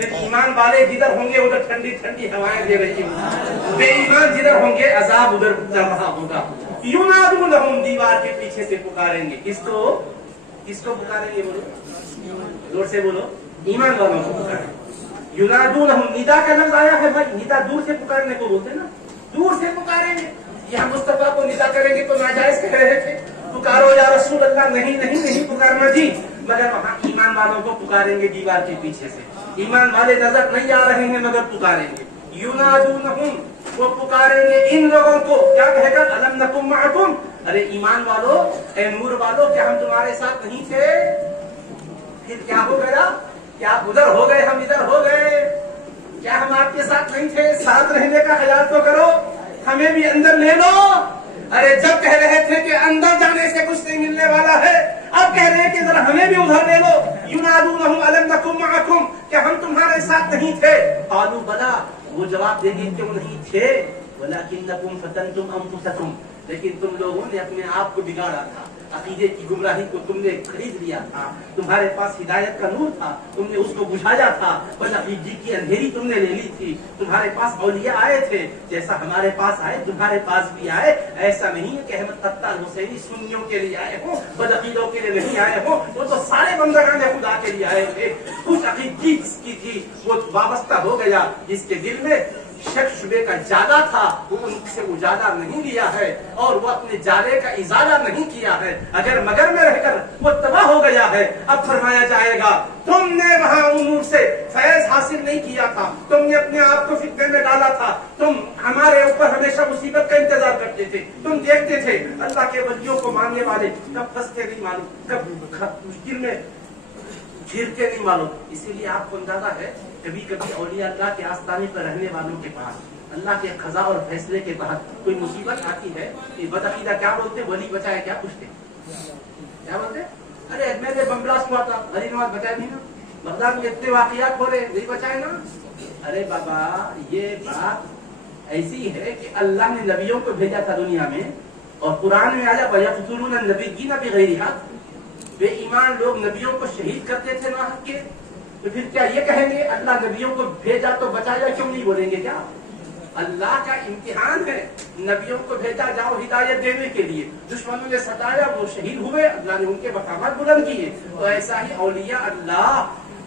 ایمان والے جدھر ہوں گے ادھر ٹھنڈی ٹھنڈی ہوائیں دے رہی ہوں، بے ایمان جدھر ہوں گے عذاب ادھر چل رہا ہوگا. ینادونہم دیوار کے پیچھے سے پکاریں گے. کس کو پکاریں گے؟ بولو زور سے بولو. ایمان والوں کو پکاریں. ینادونہم ندا کا لفظ آیا ہے بھائی. ندا دور سے پکارنے کو بولتے نا، دور سے پکاریں گے. یہاں مصطفیٰ کو ندا کریں گے تو ناجائز کہہ رہے تھے پکارو یا رسول اللہ. نہیں پکارنا جی، مگر وہاں ایمان والوں کو پکاریں گے دیوار کے پیچھے سے. ایمان والے نظر نہیں آ رہے ہیں مگر پکاریں گے. ینادونہم وہ پکاریں گے ان لوگوں کو. کیا کہے گا؟ الم نکم معکم، ارے ایمان والو، اے نور والو، کیا ہم تمہارے ساتھ نہیں تھے؟ پھر کیا ہو گیا؟ کیا ادھر ہو گئے ہم ادھر ہو گئے؟ کیا ہم آپ کے ساتھ نہیں تھے؟ ساتھ رہنے کا خیال تو کرو، ہمیں بھی اندر لے لو. ارے جب کہہ رہے تھے کہ اندر جانے سے کچھ نہیں ملنے والا ہے، اب کہہ رہے ہیں کہ ذرا ہمیں بھی ادھر لے لو. ینادونہم الم نکم معکم، کیا ہم تمہارے ساتھ نہیں تھے؟ قالوا بلا، وہ جواب دے گی کیوں نہیں تھے. ولکنکم فتنتم انفسکم، لیکن تم لوگوں نے اپنے آپ کو بگاڑا تھا. عقیدے کی گمراہی کو تم نے خرید لیا تھا. تمہارے پاس ہدایت کا نور تھا، تم نے اس کو بجھایا تھا. بس عقیدے کی اندھیری تم نے لے لی تھی. تمہارے پاس اولیاء آئے تھے، جیسا ہمارے پاس آئے تمہارے پاس بھی آئے. ایسا نہیں ہے کہ احمد فتح حسینی سنیوں کے لیے آئے ہوں، بد عقیدوں کے لیے نہیں آئے ہوں. وہ تو سارے بندگان خدا کے لیے آئے تھے. کچھ عقیدگی جس کی تھی وہ وابستہ ہو گیا، جس کے دل میں شک شبے کا جالا تھا وہ ان سے اجالا نہیں لیا ہے، اور وہ اپنے جالے کا ازالہ نہیں کیا ہے. اگر مگر میں رہ کر وہ تباہ ہو گیا ہے. اب فرمایا جائے گا تم نے وہاں امور سے فیض حاصل نہیں کیا تھا، تم نے اپنے آپ کو فتنے میں ڈالا تھا. تم ہمارے اوپر ہمیشہ مصیبت کا انتظار کرتے تھے. تم دیکھتے تھے اللہ کے ولیوں کو ماننے والے کب پھنستے نہیں معلوم، کب مشکل میں گھرتے نہیں معلوم. اسی لیے آپ کو اندازہ ہے کبھی کبھی اولیاء اللہ کے آستانے پر رہنے والوں کے پاس اللہ کے قضاء اور فیصلے کے تحت کوئی مصیبت آتی ہے، یہ بدعقیدہ کیا بولتے؟ ولی بچائے. کیا پوچھتے کیا بولتے؟ ارے میں نے بم بلاسٹ ہوا تھا، ولی نواز بچائے نہیں نا. بغداد میں اتنے واقعات ہو رہے نہیں بچائے نا. ارے بابا یہ بات ایسی ہے کہ اللہ نے نبیوں کو بھیجا تھا دنیا میں، اور قرآن میں آیا وَيَقْتُلُونَ النَّبِيِّينَ بِغَيْرِ حَقٍّ، بے ایمان لوگ نبیوں کو شہید کرتے تھے نا حق کے. تو پھر کیا یہ کہیں گے اللہ نبیوں کو بھیجا تو بچایا کیوں نہیں؟ بولیں گے کیا؟ اللہ کا امتحان ہے، نبیوں کو بھیجا جاؤ ہدایت دینے کے لیے. دشمنوں نے ستایا، وہ شہید ہوئے، اللہ نے ان کے مقامات بلند کیے. تو ایسا ہی اولیاء اللہ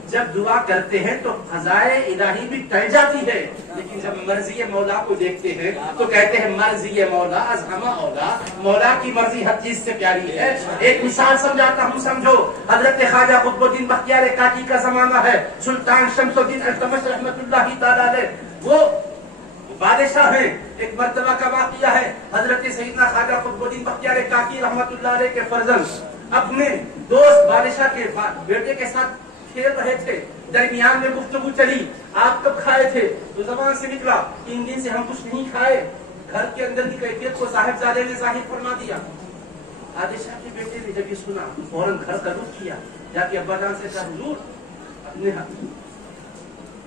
جب دعا کرتے ہیں تو خزائے الہی بھی ٹل جاتی ہے، لیکن جب مرضی مولا کو دیکھتے ہیں تو کہتے ہیں مرضی مولا از ہما اولا. مولا کی مرضی ہر چیز سے پیاری ہے. ایک مثال سمجھاتا ہوں، سمجھو. حضرت خواجہ قطب الدین بختیار کاکی کا زمانہ ہے. سلطان شمس الدین التمش رحمۃ اللہ تعالی علیہ وہ بادشاہ ہیں. ایک مرتبہ کا واقعہ ہے، حضرت سیدنا خواجہ قطب الدین بختیار کاکی رحمۃ اللہ علیہ کے فرزند اپنے دوست بادشاہ کے بیٹے کے ساتھ کھیل رہے تھے. درمیان میں گفتگو چلی، آپ کب کھائے تھے؟ تو زبان سے نکلا 3 دن سے ہم کچھ نہیں کھائے. گھر کے اندر کی کیفیت کو صاحبزادے نے ظاہر فرما دیا. بادشاہ کے بیٹے نے جب یہ سنا تو فوراً گھر کا رخ کیا، جا کے ابا جان سے کہا حضور اپنے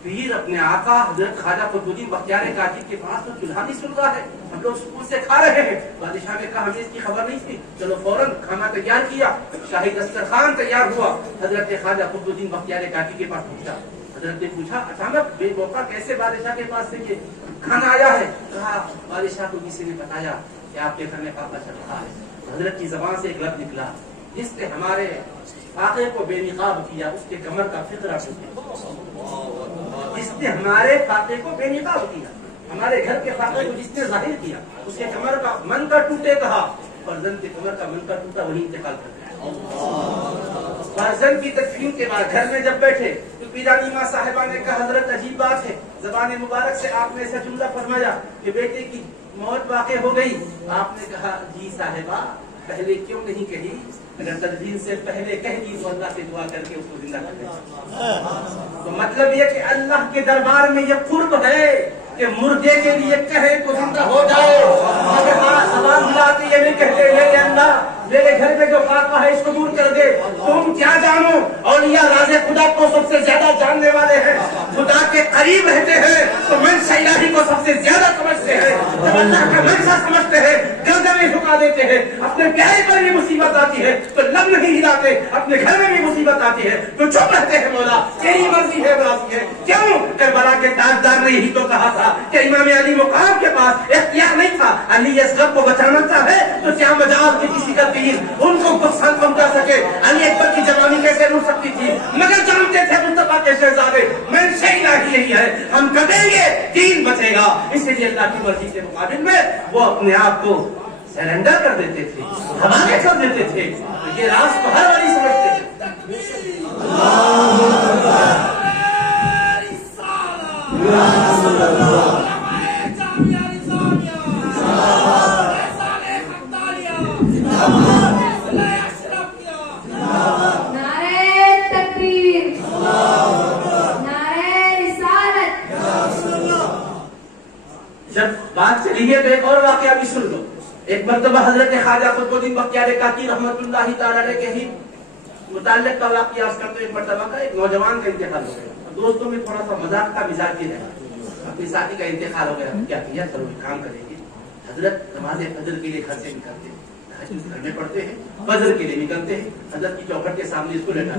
پیر اپنے آقا حضرت خواجہ قطب الدین بختیار کاکی کے پاس تو چولہا نہیں سن رہا ہے، ہم لوگ سکون سے کھا رہے ہیں. بادشاہ نے کہا ہمیں اس کی خبر نہیں تھی. چلو فوراً کھانا تیار کیا، شاہی دسترخوان تیار ہوا. حضرت خواجہ قطب الدین بختیار کاکی کے پاس پہنچا. حضرت نے پوچھا اچانک بے موقع کیسے بادشاہ کے پاس سے یہ کھانا آیا ہے؟ کہا بادشاہ کو کسی نے بتایا کہ آپ کے گھر میں پاپا چل رہا ہے. حضرت کی زبان سے ایک لفظ نکلا، جس نے ہمارے فاقے کو بے نقاب کیا اس کے کمر کا فقرہ ٹوٹے. جس نے ہمارے فاقے کو بے نقاب کیا، ہمارے گھر کے فاقے کو جس نے ظاہر کیا اس کے کمر کا من کا ٹوٹے. کہا فرزند کے کمر کا من کا ٹوٹا، وہی انتقال کر گیا. فرزند کی تدفین کے بعد گھر میں جب بیٹھے تو پیرانی ماں صاحبہ نے کہا حضرت عجیب بات ہے، زبان مبارک سے آپ نے ایسا جملہ فرمایا کہ بیٹے کی موت واقع ہو گئی. آپ نے کہا جی صاحبہ پہلے کیوں نہیں کہی؟ اگر تدفین سے پہلے کہہ دی تو اللہ سے دعا کر کے اس کو زندہ کر دے. تو مطلب یہ کہ اللہ کے دربار میں یہ قرب ہے کہ مردے کے لیے کہے تو زندہ ہو جائے. مگر زبان بلاتے یہ نہیں کہتے میرے اللہ میرے گھر میں جو خاکہ ہے اس کو دور کر دے. تم کیا جانو، اولیاء راز خدا کو سب سے زیادہ جاننے والے ہیں، خدا کے قریب رہتے ہیں تو منشا الہی کو سب سے زیادہ سمجھتے ہیں. جب اللہ کا منشا سمجھتے ہیں گردنیں جھکا دیتے ہیں. اپنے پیارے پر بھی مصیبت آتی ہے تو لب نہیں ہلاتے، اپنے گھر میں بھی مصیبت آتی ہے تو چپ رہتے ہیں. مولا تیری مرضی ہے مولا. راضی ہے. کیوں؟ کربلا کے تاجدار نے ہی تو کہا تھا کہ امام علی مقام کے پاس اختیار نہیں تھا. علی اصغر کو بچانا چاہے تو کیا مجال کہ کسی کا دین ان کو نقصان پہنچا سکے. علی اکبر کی جوانی کیسے رک سکتی تھی؟ مگر جانتے تھے مصطفیٰ کے شہزادے منشا الہی یہی ہے، ہم کٹیں گے دین بچے گا. اسی لیے اللہ کی مرضی کے مقابل میں وہ اپنے آپ کو سرنڈر کر دیتے تھے، حوالے کر دیتے تھے. یہ راز تو ہر والی سمجھتے تھے. جب بات چلی ہے تو ایک اور واقعہ بھی سن لو. ایک مرتبہ حضرت خواجہ قطب الدین بختیار کاکی رحمت اللہ تعالی علیہ کے ہی متعلق کا واقعہ عرض کرتے ایک مرتبہ کا ایک نوجوان کا انتقال ہو گیا. دوستوں میں تھوڑا سا مذاق کا مزاج بھی رہا. اپنی ساتھی کا انتقال ہو گیا. کیا کیا چلو کام کریں گے. حضرت نماز فجر کے لیے گھر سے نکلتے ہیں، گھر میں پڑھتے ہیں، فجر کے لیے نکلتے ہیں. حضرت کی چوکھٹ کے سامنے اس کو لٹا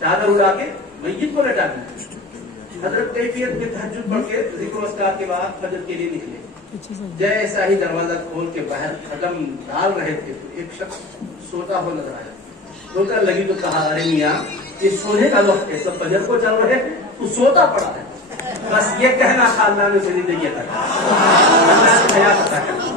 چادر اڑا کے میت کو لٹا دیں. حضرت کیفیت میں تہجد پڑھ کے ذکر و اذکار کے بعد فجر کے لیے نکلے. جیسا ہی دروازہ کھول کے باہر قدم ڈال رہے تھے تو ایک شخص سوتا ہوا نظر آیا. سوتا لگی تو کہا ارے میاں یہ سونے کا وقت ہے، سب فجر کو چل رہے تو سوتا پڑا ہے. بس یہ کہنا تھا اللہ نے زندگی عطا کر.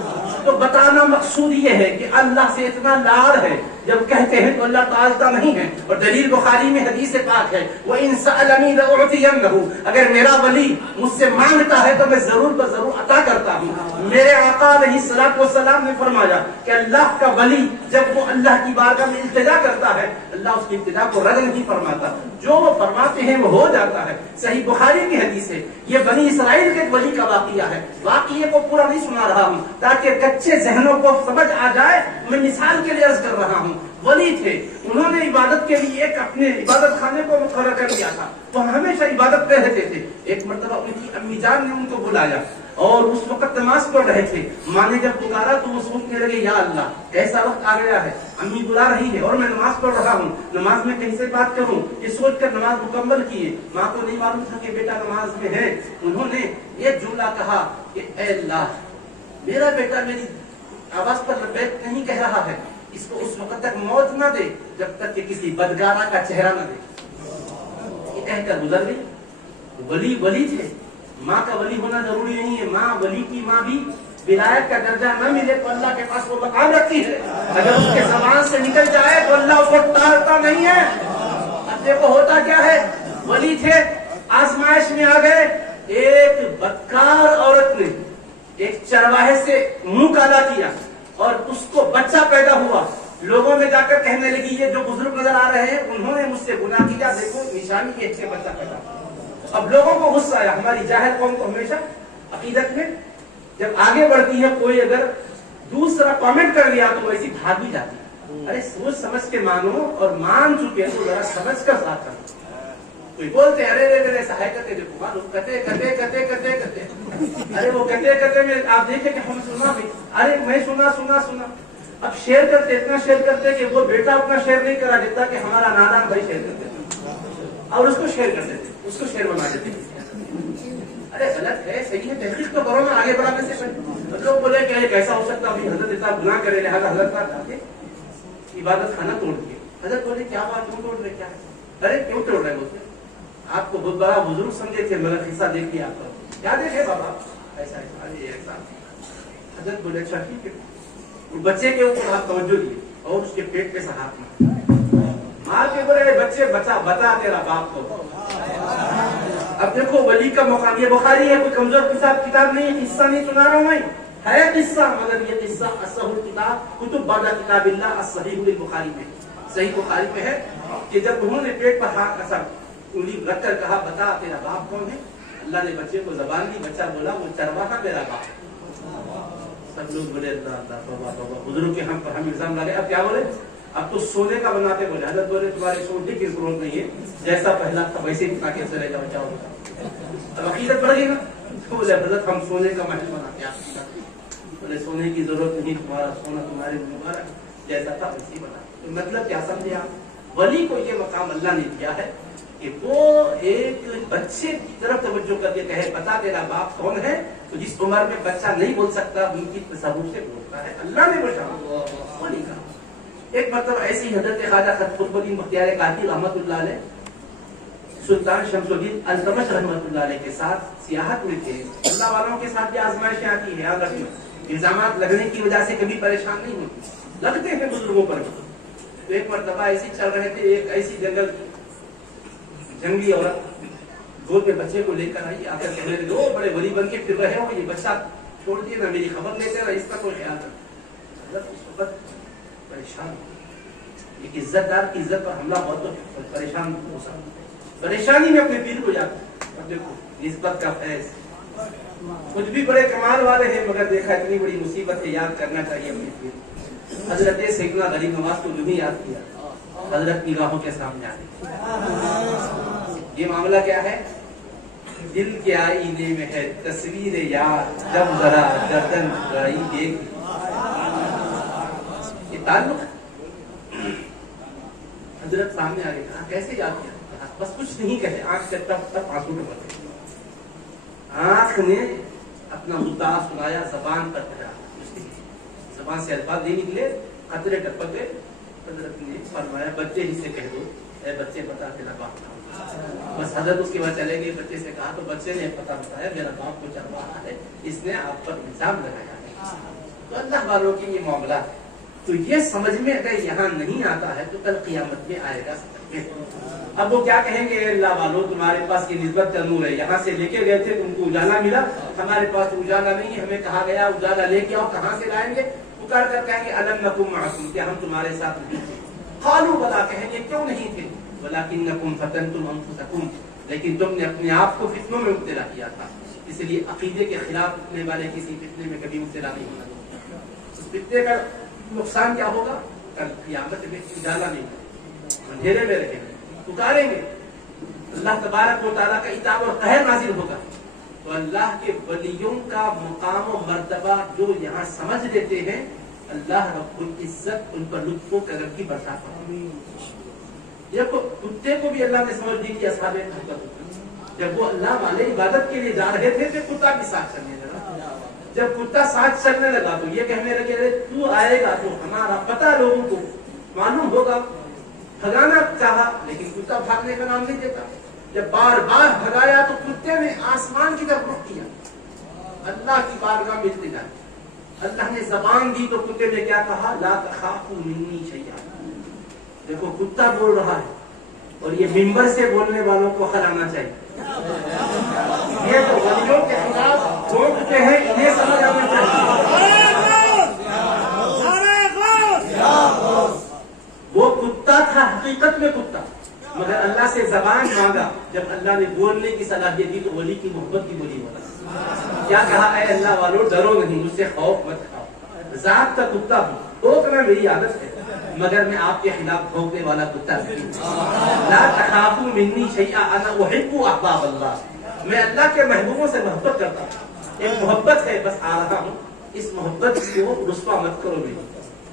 تو بتانا مقصود یہ ہے کہ اللہ سے اتنا لاڑ ہے جب کہتے ہیں تو اللہ ٹالتا نہیں ہے. اور دلیل بخاری میں حدیث پاک ہے وَإِن سَأَلَنِي لَأُعْطِيَنَّهُ، اگر میرا ولی مجھ سے مانگتا ہے تو میں ضرور بضرور عطا کرتا ہوں. میرے آقا علیہ الصلوۃ والسلام نے فرمایا کہ اللہ کا ولی جب وہ اللہ کی بارگاہ میں التجا کرتا ہے اللہ اس کی التجا کو رد نہیں فرماتا. جو وہ فرماتے ہیں وہ ہو جاتا ہے. صحیح بخاری کی حدیث ہے. یہ بنی اسرائیل کے ولی کا واقعہ ہے. واقعے کو پورا نہیں سنا رہا ہوں تاکہ کچے ذہنوں کو سمجھ آ جائے. میں مثال کے لیے عرض کر رہا ہوں. ولی تھے، انہوں نے عبادت کے لیے ایک اپنے عبادت خانے کو مقرر کر دیا تھا. وہ ہمیشہ عبادت کر رہتے تھے. ایک مرتبہ ان کی امی جان نے ان کو بلایا اور اس وقت نماز پڑھ رہے تھے. ماں نے جب پکارا تو وہ سوچنے لگے یا اللہ ایسا وقت آ گیا ہے، امی بلا رہی ہے اور میں نماز پڑھ رہا ہوں، نماز میں کہیں سے بات کروں. یہ سوچ کر نماز مکمل کیے. ماں کو نہیں معلوم تھا کہ بیٹا نماز میں ہے. انہوں نے یہ جملہ کہا کہ اے اللہ میرا بیٹا میری آواز پر لبیک نہیں کہہ رہا ہے، اس کو اس وقت تک موت نہ دے جب تک کہ کسی بدکارہ کا چہرہ نہ دے. یہ کہہ کر گزر گئی. ولی ولی تھے. ماں کا ولی ہونا ضروری نہیں ہے. ماں ولی کی ماں بھی ولایت کا درجہ نہ ملے تو اللہ کے پاس وہ مقام رکھتی ہے. اگر اس کے زبان سے نکل جائے تو اللہ اس کو ٹالتا نہیں ہے. اب دیکھو ہوتا کیا ہے. ولی تھے، آزمائش میں آ گئے. ایک بدکار عورت نے ایک چرواہے سے منہ کالا کیا اور اس کو بچہ پیدا ہوا. لوگوں میں جا کر کہنے لگی یہ جو بزرگ نظر آ رہے ہیں انہوں نے مجھ سے گناہ کیا، دیکھو نشانی یہ کہ بچہ پیدا ہوا. اب لوگوں کو غصہ آیا. ہماری جاہل قوم کو ہمیشہ عقیدت میں جب آگے بڑھتی ہے کوئی اگر دوسرا کامنٹ کر لیا تو ایسی بھاگ بھی جاتی ہے. ارے سوچ سمجھ کے مانو اور مان چکے تو ذرا سمجھ کر ساتھ کرو. کوئی بولتے ارے ایسا ہے کہتے دیکھو معلوم کہتے ارے وہ کہتے میں آپ دیکھیں کہ ہم سنا بھی ارے میں سنا. اب شیئر کرتے اتنا شیئر کرتے کہ وہ بیٹا اتنا شیئر نہیں کرا دیتا کہ ہمارا نانا بھائی شیئر کرتے اور اس کو شیئر کر دیتے، اس کو شیئر بنا دیتے. ارے غلط ہے، صحیح ہے، تحقیق تو کرو نا آگے بڑھانے سے پہلے. لوگ بولے کہ کیسا ہو سکتا ابھی حضرت اتنا گناہ کرے لہٰذا حضرت کا عبادت خانہ توڑ دیا. حضرت بولے کیا بات کیوں توڑ رہے، کیا ہے؟ ارے کیوں توڑ رہے بولتے آپ کو بہت بڑا بزرگ سمجھے تھے مگر حصہ دیکھ لیا آپ کو. کیا دیکھے بابا ایسا ایسا. حضرت بولے اچھا ٹھیک ہے. بچے کے اوپر آپ توجہ دیے اور اس کے پیٹ پہ سے ہاتھ مار کے بولے بچے بتا تیرا باپ کو. اب دیکھو ولی کا مقام یہ بخاری ہے، کوئی کمزور کتاب نہیں ہے. قصہ نہیں سنا رہا ہوں میں، ہے قصہ مگر یہ قصہ اصح الکتاب کتب بعد کتاب اللہ الصحیح البخاری میں، صحیح بخاری میں ہے کہ جب انہوں نے پیٹ پر ہاتھ انگلی رکھ کر کہا بتا تیرا باپ کون ہے. اللہ نے بچے کو زبان دی. بچہ بولا وہ چرواہا میرا باپ. سب لوگ بولے اللہ بابا بزرگ کے ہم پر ہم الزام لگے. اب کیا بولے، اب تو سونے کا بناتے بولے. حضرت بولے تمہاری سونے کی ضرورت نہیں ہے، جیسا پہلا تھا ویسے ہی تاکہ سے رہے گا بچہ ہوگا. اب عقیدت بڑھ گئی نا. بولے حضرت ہم سونے کا محل بناتے ہیں. بولے سونے کی ضرورت نہیں، تمہارا سونا تمہارے مبارک جیسا تھا ویسے ہی بنا. تو مطلب کیا سمجھے آپ، ولی کو یہ مقام اللہ نے دیا ہے کہ وہ ایک بچے کی طرف توجہ کر کے کہے بتا تیرا باپ کون ہے، تو جس عمر میں بچہ نہیں بول سکتا ان کی تصور سے بولتا ہے، اللہ نے بشارت وہ نہیں کہا۔ ایک مرتبہ ایسی حضرت خواجہ قطب الدین بختیار کاکی رحمۃ اللہ علیہ سلطان شمس الدین التمش رحمۃ اللہ علیہ کے ساتھ سیاحت میں تھے۔ اللہ والوں کے ساتھ بھی آزمائشیں آتی ہیں، یاد رکھنا، الزامات لگنے کی وجہ سے کبھی پریشان نہیں ہوتی، لگتے ہیں بزرگوں پر بھی۔ تو ایک مرتبہ ایسی چل رہے تھے، ایک ایسی جنگلی عورت گود میں بچے کو لے کر آئی، آ کر کہنے لگے وہ بڑے ولی بن کے پھر رہے ہو، یہ بچہ چھوڑ دیے نا، میری خبر لیتے نا، اس کا کوئی خیال رکھ۔ حضرت اس وقت پریشان، ایک عزت دار کی عزت پر حملہ ہو تو پریشان ہو سکتا، پریشانی میں اپنے پیر کو یاد کر۔ اب دیکھو نسبت کا فیض، خود بھی بڑے کمال والے ہیں مگر دیکھا اتنی بڑی مصیبت ہے، یاد کرنا چاہیے اپنے پیر۔ حضرت سیدنا غریب نواز کو جو بھی یاد کیا، حضرت نگاہوں کے سامنے آ گئی۔ یہ معاملہ کیا ہے؟ دل کے آئینے میں ہے تصویر یار، جب ذرا گردن گائی دیکھ، یہ تعلق ہے۔ حضرت سامنے آ گئے، کہا کیسے یاد کیا؟ بس کچھ نہیں کہے، آنکھ سے تب تب آنسو ٹپک گئے، آنکھ نے اپنا مدعا سنایا، زبان پر کہا، زبان سے الفاظ نہیں نکلے، قطرے ٹپک گئے۔ حضرت نے فرمایا بچے ہی سے کہہ دو، اے بچے بتا تیرا باپ تھا۔ بس حضرت اس کے بعد چلے گئے، بچے سے کہا تو بچے نے پتا بتایا میرا باپ کو چل رہا ہے، اس نے آپ پر الزام لگایا ہے۔ تو اللہ والوں کی یہ معاملہ ہے، تو یہ سمجھ میں اگر یہاں نہیں آتا ہے تو کل قیامت میں آئے گا۔ اب وہ کیا کہیں گے؟ اللہ والوں تمہارے پاس یہ نسبت کا نور ہے، یہاں سے لے کے گئے تھے تم کو اجالا ملا، ہمارے پاس اجالا نہیں ہے، ہمیں کہا گیا اجالا لے کے آؤ، کہاں سے لائیں گے؟ پکار کر کہیں گے الم نکم معکم، کیا ہم تمہارے ساتھ نہیں تھے؟ قالوا بلا، کہیں گے کیوں نہیں تھے؟ ولکنکم فتنتم انفسکم، لیکن تم نے اپنے آپ کو فتنوں میں مبتلا کیا تھا، اس لیے عقیدے کے خلاف اٹھنے والے کسی فتنے میں کبھی مبتلا نہیں ہونا۔ اس فتنے کا نقصان کیا ہوگا؟ کل قیامت میں اجالا نہیں ہوگا، اندھیرے میں رہیں گے، پکاریں گے، اللہ تبارک و تعالیٰ کا عتاب اور قہر نازل ہوگا۔ تو اللہ کے ولیوں کا مقام و مرتبہ جو یہاں سمجھ لیتے ہیں، اللہ رب العزت ان پر لطف و کرم کی برسات فرمائے۔ دیکھو کتے کو بھی اللہ نے سمجھ دی کہ اصحاب کہف، جب وہ اللہ والے عبادت کے لیے جا رہے تھے تو کتا بھی ساتھ چلنے لگا، جب کتا ساتھ چلنے لگا تو یہ کہنے لگے تو آئے گا تو ہمارا پتہ لوگوں کو معلوم ہوگا، بھگانا چاہا لیکن کتا بھاگنے کا نام نہیں دیتا، جب بار بار بھگایا تو کتے نے آسمان کی طرف رخ کیا، اللہ کی بارگاہ میں التجا، اللہ نے زبان دی تو کتے نے کیا کہا؟ لا تخافوا منی شیئا۔ دیکھو کتا بول رہا ہے اور یہ منبر سے بولنے والوں کو عقل آنا چاہیے، یہ تو ولیوں کے خلاف بولتے ہیں، انہیں سمجھ آنا چاہیے۔ وہ کتا تھا حقیقت میں کتا، مگر اللہ سے زبان مانگا، جب اللہ نے بولنے کی صلاحیت دی تو ولی کی محبت کی بولی بولا، کیا کہا؟ اے اللہ والوں ڈرو نہیں، مجھ سے خوف مت کھاؤ، ذات کا کتا ہوں، ٹوکنا میری عادت ہے، مگر میں آپ کے خلاف بھونکنے والا کتا نہیں۔ لا تخافوا منی شیئا انا احب احباب اللہ، میں اللہ کے محبوبوں سے محبت کرتا ہوں، ایک محبت ہے بس آ رہا ہوں، اس محبت کو رسوا مت کرو میری،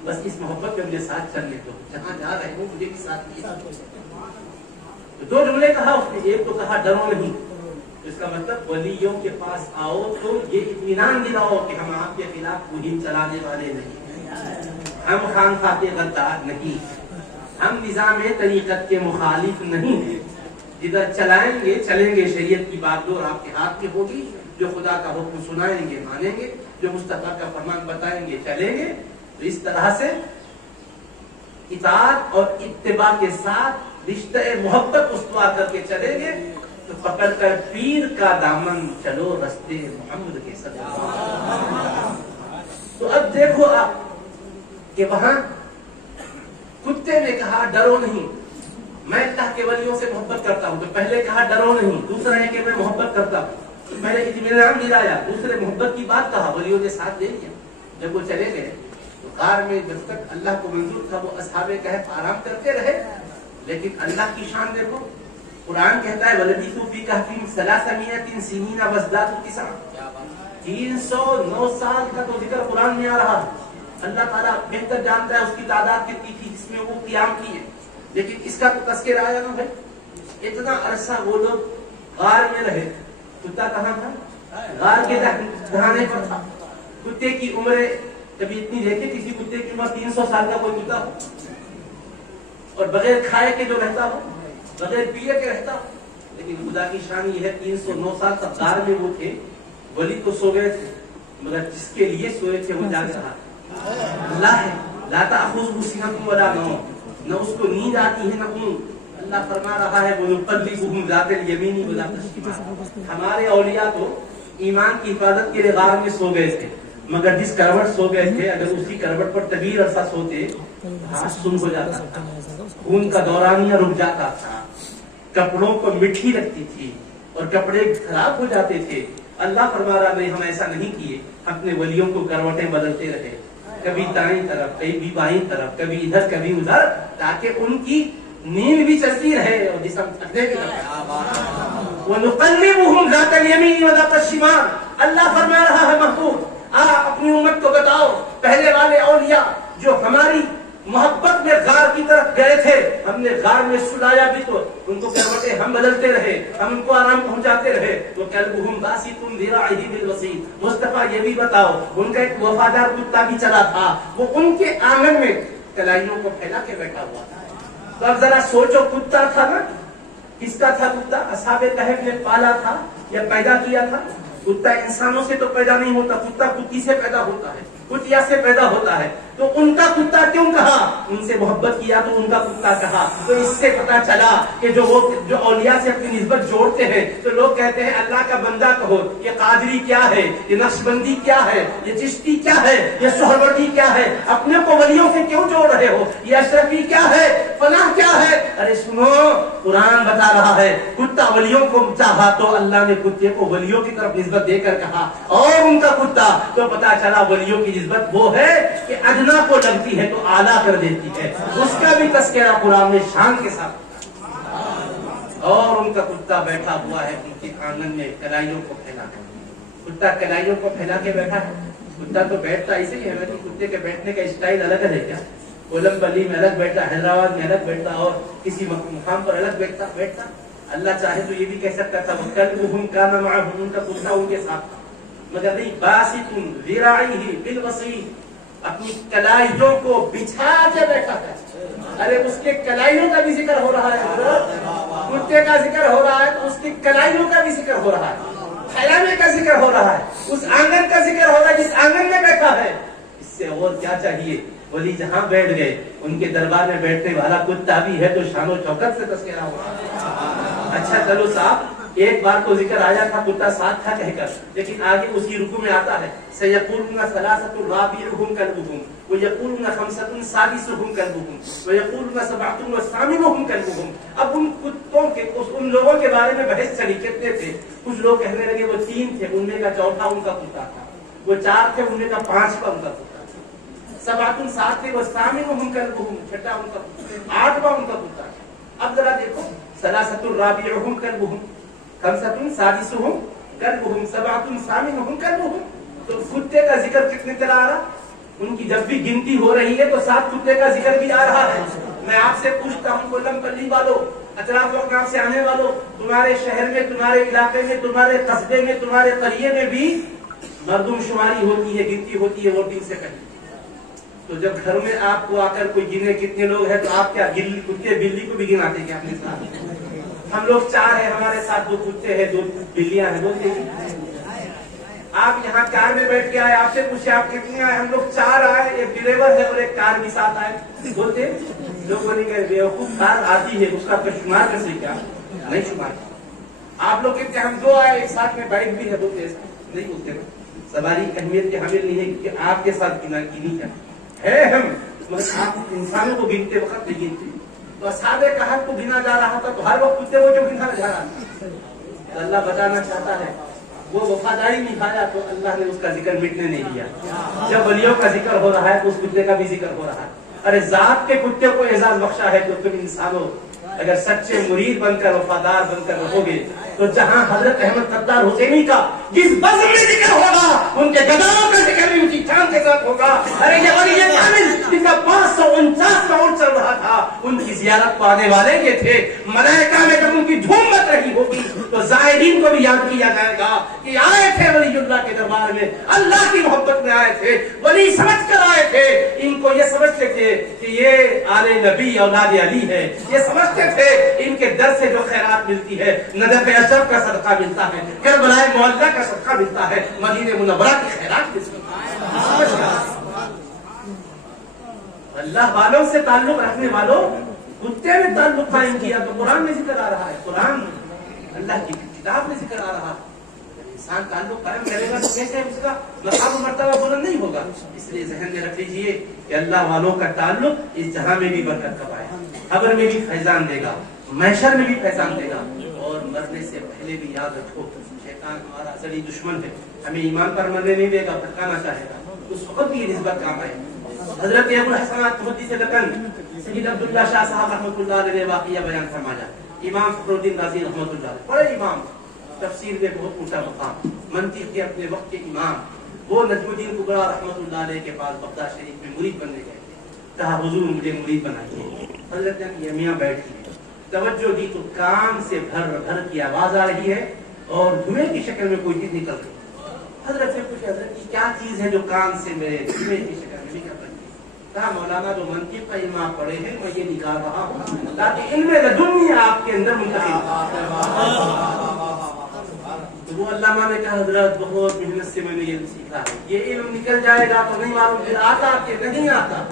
بس اس محبت میں مجھے ساتھ چلنے دو، جہاں جا رہے ہوں مجھے بھی ساتھ لے۔ دو جملے کہا اس نے، ایک تو کہا ڈرو نہیں، اس کا مطلب ولیوں کے پاس آؤ تو یہ اطمینان دلاؤ کہ ہم آپ کے خلاف مہم چلانے والے نہیں، ہم خان خواہ کے غدار نہیں، ہم نظام طریقت کے مخالف نہیں ہیں، جدھر چلائیں گے چلیں گے، شریعت کی بات ڈور آپ کے ہاتھ میں ہوگی، جو خدا کا حکم سنائیں گے مانیں گے، جو مصطفیٰ کا فرمان بتائیں گے چلیں گے۔ تو اس طرح سے اطاعت اور اتباع کے ساتھ رشتہ محبت استوار کر کے چلیں گے تو پکڑ کر پیر کا دامن چلو رستے محمد کے صدقے۔ تو اب دیکھو آپ کہ وہاں کتے نے کہا ڈرو نہیں، میں اللہ کے ولیوں سے محبت کرتا ہوں، تو پہلے کہا ڈرو نہیں، دوسرا ہے کہ میں محبت کرتا ہوں، پہلے اطمینان دلایا، دوسرے محبت کی بات کہا، ولیوں نے ساتھ دے دیا۔ جب وہ چلے گئے تو غار میں جب تک اللہ کو منظور تھا وہ اصحاب کہف آرام کرتے رہے، لیکن اللہ کی شان دیکھو، قرآن کہتا ہے وَلَبِثُوا فِي كَهْفِهِمْ 300 سِنِينَ وَازْدَادُوا تِسْعًا، 309 سال کا تو ذکر قرآن میں آ رہا ہے، اللہ تعالیٰ بہتر جانتا ہے اس کی تعداد کتنی تھی جس میں وہ قیام کیے، لیکن اس کا تو تذکر آیا نہ ہے، اتنا عرصہ وہ لوگ غار میں رہے. کتا کہاں تھا؟ غار کے دہانے پر تھا. کتے کی عمریں کبھی اتنی دیکھے کسی کتے کی عمر 300 سال کا کوئی کتا ہو اور بغیر کھائے کے جو رہتا ہو, بغیر پیے کے رہتا ہو. لیکن خدا کی شان یہ ہے 309 سال تک غار میں وہ تھے. ولی تو سو گئے تھے مگر جس کے لیے سوئے تھے وہ جاگ رہا. اللہ ہے لا تأخذہ سنۃ ولا نوم, نہ اس کو نیند آتی ہے نہ اونگ. اللہ فرما رہا ہے وَنُقَلِّبُهُمْ ذَاتَ الْيَمِينِ وَذَاتَ الشِّمَالِ. ہمارے اولیاء تو ایمان کی حفاظت کے لیے غار میں سو گئے تھے مگر جس کروٹ سو گئے تھے اگر اسی کروٹ پر طویل عرصہ سوتے ہاتھ سن ہو جاتا تھا, خون کا دورانیہ رک جاتا تھا, کپڑوں کو مٹی لگتی تھی اور کپڑے خراب ہو جاتے تھے. اللہ فرما رہا نہیں ہم ایسا نہیں کیے, اپنے ولیوں کو کروٹیں بدلتے رہے, کبھی دائیں طرف کبھی بائیں طرف, کبھی ادھر کبھی ادھر, تاکہ ان کی نیند بھی چلتی رہے اور جسم تھکنے بھی نہ پائے. وَنُقَلِّبُهُمْ ذَاتَ الْيَمِينِ وَذَاتَ الشِّمَالِ. اللہ فرما رہا ہے محبوب اپنی امت کو بتاؤ پہلے والے اولیاء جو ہماری محبت میں غار کی طرف گئے تھے, ہم نے غار میں سلایا بھی تو ان کو کروٹیں ہم بدلتے رہے, ہم ان کو آرام پہنچاتے رہے. وَكَلْبُهُمْ بَاسِطٌ ذِرَاعِهِ بِالْوَصِيدِ. مصطفیٰ یہ بھی بتاؤ ان کا ایک وفادار کتا بھی چلا تھا, وہ ان کے آنگن میں کلائیوں کو پھیلا کے بیٹھا ہوا تھا. تو اب ذرا سوچو کتا تھا نا, کس کا تھا کتا؟ اصحاب کہف نے پالا تھا یا پیدا کیا تھا؟ کتا انسانوں سے تو پیدا نہیں ہوتا, کتا کتی سے پیدا ہوتا ہے, کتیا سے پیدا ہوتا ہے. تو ان کا کتا کیوں کہا؟ ان سے محبت کیا تو ان کا کتا کہا. تو اس سے پتا چلا کہ جو اولیاء سے اپنی نسبت جوڑتے ہیں تو لوگ کہتے ہیں اللہ کا بندہ کہو, یہ قادری کیا ہے, یہ نقشبندی کیا ہے, یہ چشتی کیا ہے, یہ سہروردی کیا ہے, اپنے کو ولیوں سے کیوں جوڑ رہے ہو, یہ اشرفی کیا ہے, فلاح کیا ہے. ارے سنو, قرآن بتا رہا ہے کتا ولیوں کو چاہا تو اللہ نے کتے کو ولیوں کی طرف نسبت دے کر کہا, اور ان کا کتا تو پتا چلا ولیوں کی نسبت وہ ہے کہ ادنا کو لگتی ہے تو اعلیٰ کر دیتی ہے. اس کا بھی تذکرہ قرآن میں شان کے ساتھ. اور ان کا کتا بیٹھا ہوا ہے ان کے آنگن میں کلائیوں کو پھیلا کر. کتا کلائیوں کو پھیلا کے بیٹھا ہے. کتا تو بیٹھتا ایسے ہی ہے, کتے کے بیٹھنے کا اسٹائل الگ ہے کیا؟ کولم پلی میں الگ بیٹھتا, حیدرآباد میں الگ بیٹھتا, اور کسی مقام پر الگ بیٹھتا. اللہ چاہے تو یہ بھی کہہ سکتا تھا وَكَلْبُهُمْ كَانَ مَعَهُمْ, ان کا کتا ان کے ساتھ تھا, مگر نہیں. بَاسِطٌ ذِرَاعِهِ بِالْوَصِيدِ, اپنی کلائیوں کو بچھا کے بیٹھا ہے. ارے اس کے کلائیوں کا بھی ذکر ہو رہا ہے, کتے کا ذکر ہو رہا ہے تو اس کی کلائیوں کا بھی ذکر ہو رہا ہے, پھیلانے کا ذکر ہو رہا ہے, اس آنگن کا ذکر ہو رہا ہے جس آنگن میں بیٹھا ہے. اس سے اور کیا چاہیے؟ ولی جہاں بیٹھ گئے ان کے دربار میں بیٹھنے والا کتا بھی ہے تو شان و شوکت سے تذکرہ ہو رہا ہے. اچھا چلو صاحب, ایک بار تو ذکر آیا تھا کتا ساتھ تھا کہہ کر, لیکن آگے اسی رکوع میں آتا ہے سَيَقُولُونَ ثَلَاثَةٌ رَابِعُهُمْ كَلْبُهُمْ وَيَقُولُونَ خَمْسَةٌ سَادِسُهُمْ كَلْبُهُمْ وَيَقُولُونَ سَبْعَةٌ وَثَامِنُهُمْ كَلْبُهُمْ. اب ان کتوں کے ان لوگوں کے بارے میں بحث چلی کتنے تھے. کچھ لوگ کہنے لگے وہ 3 تھے, ان میں کا چوتھا ان کا کتا تھا. وہ 4 تھے, ان میں کا 5واں ان کا کتا تھا. سبعۃ 7 تھے, وَثَامِنُهُمْ كَلْبُهُمْ, چھٹا ان کا کتا, 8واں ان کا کتا. اب ذرا دیکھو ثلاثۃ رابعہم کلبہم, خمسۃ سادسہم کلبہم, سبعۃ ثامنہم کلبہم. تو کتے کا ذکر کتنے طرح آ رہا؟ ان کی جب بھی گنتی ہو رہی ہے تو 7 کتے کا ذکر بھی آ رہا ہے. میں آپ سے پوچھتا ہوں کولم پلی والوں, اطراف و اقراف سے آنے والوں, تمہارے شہر میں, تمہارے علاقے میں, تمہارے قصبے میں, تمہارے قریے میں بھی مردم شماری ہوتی ہے, گنتی ہوتی ہے ووٹنگ سے پہلے. تو جب گھر میں آپ کو آ کر کوئی گنے کتنے لوگ ہیں تو آپ کیا کتے بلی کو بھی گناتے کیا اپنے ساتھ؟ ہم لوگ 4 ہیں, ہمارے ساتھ 2 کتے ہیں, 2 بلیاں ہیں, بولتے ہیں. آپ یہاں کار میں بیٹھ کے آئے, آپ سے پوچھے آپ کتنے آئے؟ ہم لوگ 4 آئے, ایک ڈرائیور ہے اور ایک کار بھی ساتھ آئے. بولتے لوگ بولیں گے بیوقوف, کار آتی ہے اس کا شمار کر سے کیا نہیں شمار. آپ لوگ کہتے ہیں ہم 2 آئے, ایک ساتھ میں بائک بھی ہے, بولتے نہیں بولتے نا. سواری اہمیت کے حامل نہیں ہے کیونکہ آپ کے ساتھ گنی کیا ہے. ہم آپ انسانوں کو گنتے وقت نہیں گنتے. تو اصحاب کہف کو گنا جا رہا تھا تو ہر وقت کتے وہ جو گنا جا رہا تھا. تو اللہ بتانا چاہتا ہے وہ وفاداری نبھایا تو اللہ نے اس کا ذکر مٹنے نہیں دیا. جب ولیوں کا ذکر ہو رہا ہے تو اس کتے کا بھی ذکر ہو رہا ہے. ارے ذات کے کتے کو اعزاز بخشا ہے تو تم انسانوں اگر سچے مرید بن کر وفادار بن کر رہو گے تو جہاں حضرت احمد قدار حسینی کا جس بزم میں ذکر ہوگا ان کے گداؤں کا ذکر بھی اسی شان کے ساتھ ہوگا. ارے یہ ولی کامل جن کا 549 کا اونٹ چل رہا تھا ان کی زیارت کو آنے والے یہ تھے. ملائکہ میں جب ان کی دھوم مچ رہی ہوگی تو زائرین کو بھی یاد کیا جائے گا کہ آئے تھے ولی اللہ کے دربار میں, اللہ کی محبت میں آئے تھے, ولی سمجھ کر آئے تھے. ان کو یہ سمجھتے تھے کہ یہ آل نبی اولاد علی ہے, یہ سمجھتے تھے ان کے در سے جو خیرات ملتی ہے, نجف اشرف کا صدقہ ملتا ہے, کربلا معلہ کا صدقہ ملتا ہے, مدینہ منورہ کی خیرات ملتی ہے. اللہ والوں سے تعلق رکھنے والوں کتے میں تعلق قائم کیا تو قرآن میں ذکر آ رہا ہے, قرآن اللہ کی کتاب میں ذکر آ رہا ہے. انسان تعلق قائم کرے گا تو کیسے اس کا مقام و مرتبہ بلند نہیں ہوگا. اس لیے ذہن میں رکھ لیجیے کہ اللہ والوں کا تعلق اس جہاں میں بھی برکت کا پائے, قبر میں بھی فیضان دے گا, محشر میں بھی فیضان دے گا. اور مرنے سے پہلے بھی یاد رکھو شیطان ہمارا اصلی دشمن ہے, ہمیں ایمان پر مرنے نہیں دے گا, بھٹکانا چاہے گا. اس وقت بھی نسبت کام آئے. حضرت ابو الحسنات محدث لکن سید عبداللہ شاہ صاحب رحمۃ اللہ علیہ نے واقعہ بیان فرمایا. امام فخر الدین رازی رحمۃ اللہ علیہ بڑے امام, تفسیر میں بہت اونچا مقام, منطق کے اپنے وقت کے امام. وہ نجم الدین کبریٰ رحمۃ اللہ علیہ کے پاس بغداد شریف میں مرید بننے گئے تھے. کہا حضور مجھے مرید بنائیے. حضرت نے کہا میاں بیٹھیے. توجہ دی تو کان سے بھر بھر کی آواز آ رہی ہے اور دھوئیں کی شکل میں کوئی چیز نکل رہی. حضرت سے پوچھا حضرت کی کیا چیز ہے جو کان سے میرے دھوئیں کی شکل میں نکل رہی ہے. کہا مولانا جو منطق کا علم آپ پڑھے ہیں میں یہ نکال رہا ہوں تاکہ علم لدنی آپ کے اندر منتقل. تو وہ علامہ نے کہا حضرت بہت محنت سے میں نے یہ سیکھا ہے, یہ علم نکل جائے گا تو نہیں معلوم پھر آتا کہ نہیں آتا.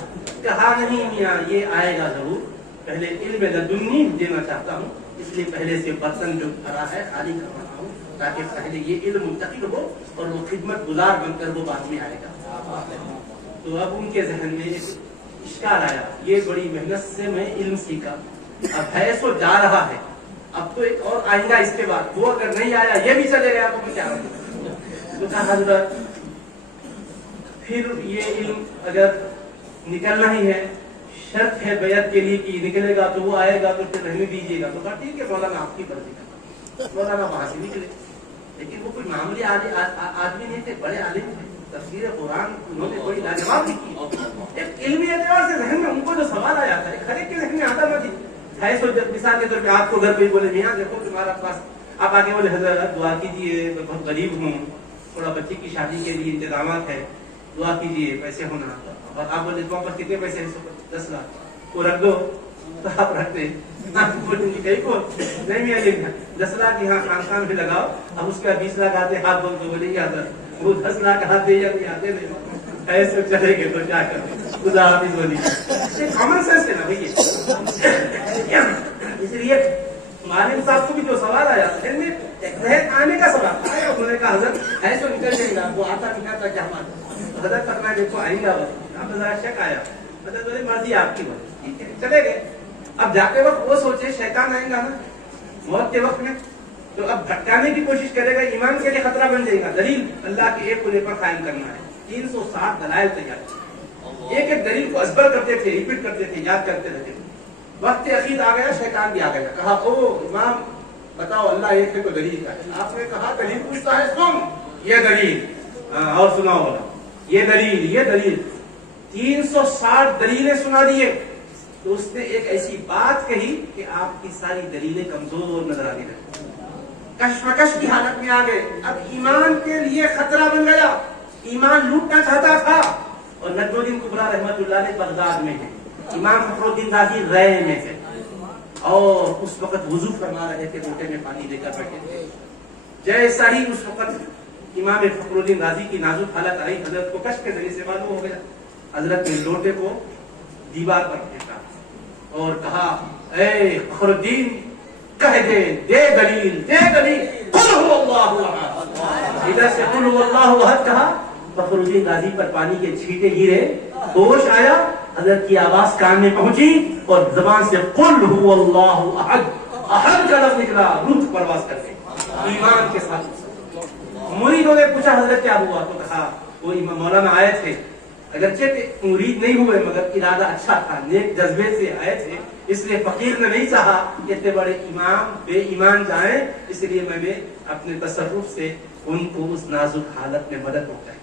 کہا نہیں میاں یہ آئے گا ضرور, پہلے علم لدنی دینا چاہتا ہوں, اس لیے پہلے سے برتن جو بھرا ہے خالی کر رہا ہوں تاکہ پہلے یہ علم منتقل ہو اور وہ خدمت گزار بن کر وہ بعد میں آئے گا. تو اب ان کے ذہن میں ایک اشکال آیا, یہ بڑی محنت سے میں علم سیکھا, اب ہے سو جا رہا ہے, اب تو ایک اور آئیں گا اس کے بعد, وہ اگر نہیں آیا یہ بھی چلے گیا تو میں کیا کروں. تو کہا حضرت پھر یہ علم اگر نکلنا ہی ہے, شرط ہے بیعت کے لیے کہ نکلے گا تو وہ آئے گا تو پھر رہنے دیجیے گا. تو کہا ٹھیک ہے مولانا آپ کی مرضی کا. مولانا وہاں سے نکلے, لیکن وہ کوئی معمولی آدمی نہیں تھے, بڑے عالم تھے. تفسیر قرآن انہوں نے بڑی لاجواب لکھی. ایک علمی اعتبار سے ذہن میں ان کو جو سوال آیا تھا ہر ایک کے ذہن میں آتا نہ تھی. مثال کے طور پہ آپ کو گھر پہ بولے میاں دیکھو تمہارا پاس, آپ آگے بولے حضرت دعا کیجیے میں بہت غریب ہوں, تھوڑا بچے کی شادی کے لیے انتظامات ہے, دعا کیجیے پیسے ہونا. اور آپ بولے تمہارے پاس کتنے پیسے ہیں, 10 لاکھ, وہ رکھ دو. تو آپ رکھتے نہیں میاں 10 لاکھ یہاں خان میں لگاؤ, اب اس کے 20 لاکھ آتے ہاتھ بول تو بولے حضرت وہ 10 لاکھ ہاتھ دے یا نہیں آتے نہیں, ایسے چلے گے تو کیا کریں, خدا حافظ بولی. کامن سینس ہے نا بھائی. اس لیے معلم صاحب کو بھی جو سوال آیا ذہن میں ذہن آنے کا سوال آیا, انہوں نے کہا حضرت ایسے نکل جائے گا, وہ آتا نہیں آتا کیا بات. حضرت فرمایا دیکھو آئیں گا, اب ذرا شک آیا, حضرت بولے مرضی آپ کی بات, ٹھیک ہے چلے گئے. اب جاتے وقت وہ سوچے شیطان آئیں گا نا موت کے وقت میں, تو اب بھٹکانے کی کوشش کرے گا, ایمان کے لیے خطرہ بن جائے گا. دلیل اللہ کے ایک ہونے پر قائم کرنا ہے. 360 دلائل تیار, ایک ایک دلیل کو ازبر کرتے تھے, ریپیٹ کرتے تھے, یاد کرتے رہتے تھے. وقت عقید آ گیا, شیطان بھی آ گیا. کہا او امام بتاؤ اللہ ایک ہے تو دلیل کا ہے. آپ نے کہا دلیل پوچھتا ہے, سن یہ دلیل, اور سناؤ بولا یہ دلیل, یہ دلیل. 360 دلیلیں سنا دیے. تو اس نے ایک ایسی بات کہی کہ آپ کی ساری دلیلیں کمزور نظر آنے لگی, کشمکش کی حالت میں آ گئے. اب ایمان کے لیے خطرہ بن گیا, ایمان لوٹنا چاہتا تھا. اور نجم الدین کبریٰ رحمۃ اللہ علیہ بغداد میں ہے, امام فخر الدین رازی رائے میں ہے, اور اس وقت وضو فرما رہے تھے, لوٹے میں پانی لے کر بیٹھے تھے. جیسا ہی اس وقت امام فخر الدین رازی کی نازک حالت آئی, حضرت کو کشف کے ذریعے سے معلوم ہو گیا. حضرت نے لوٹے کو دیوار پر پھینکا اور کہا اے فخر الدین کہہ دے دلیل, دے دلیل, قل هو اللہ احد. ادھر سے قل هو اللہ احد کہا, فخر الدین غازی پر پانی کے چھینٹے گرے, ہوش آیا, حضرت کی آواز کان میں پہنچی اور زبان سے قل هو اللہ احد, احد کا لفظ نکلا روح پرواز کر کے ایمان کے ساتھ. مریدوں نے پوچھا حضرت کیا ہوا, تو کہا وہ مولانا آئے تھے, اگرچہ مرید نہیں ہوئے مگر ارادہ اچھا تھا, نیک جذبے سے آئے تھے, اس لیے فقیر نے نہیں چاہا کہ اتنے بڑے امام بے ایمان جائیں، اس لیے میں نے اپنے تصرف سے ان کو اس نازک حالت میں مدد پہنچائی۔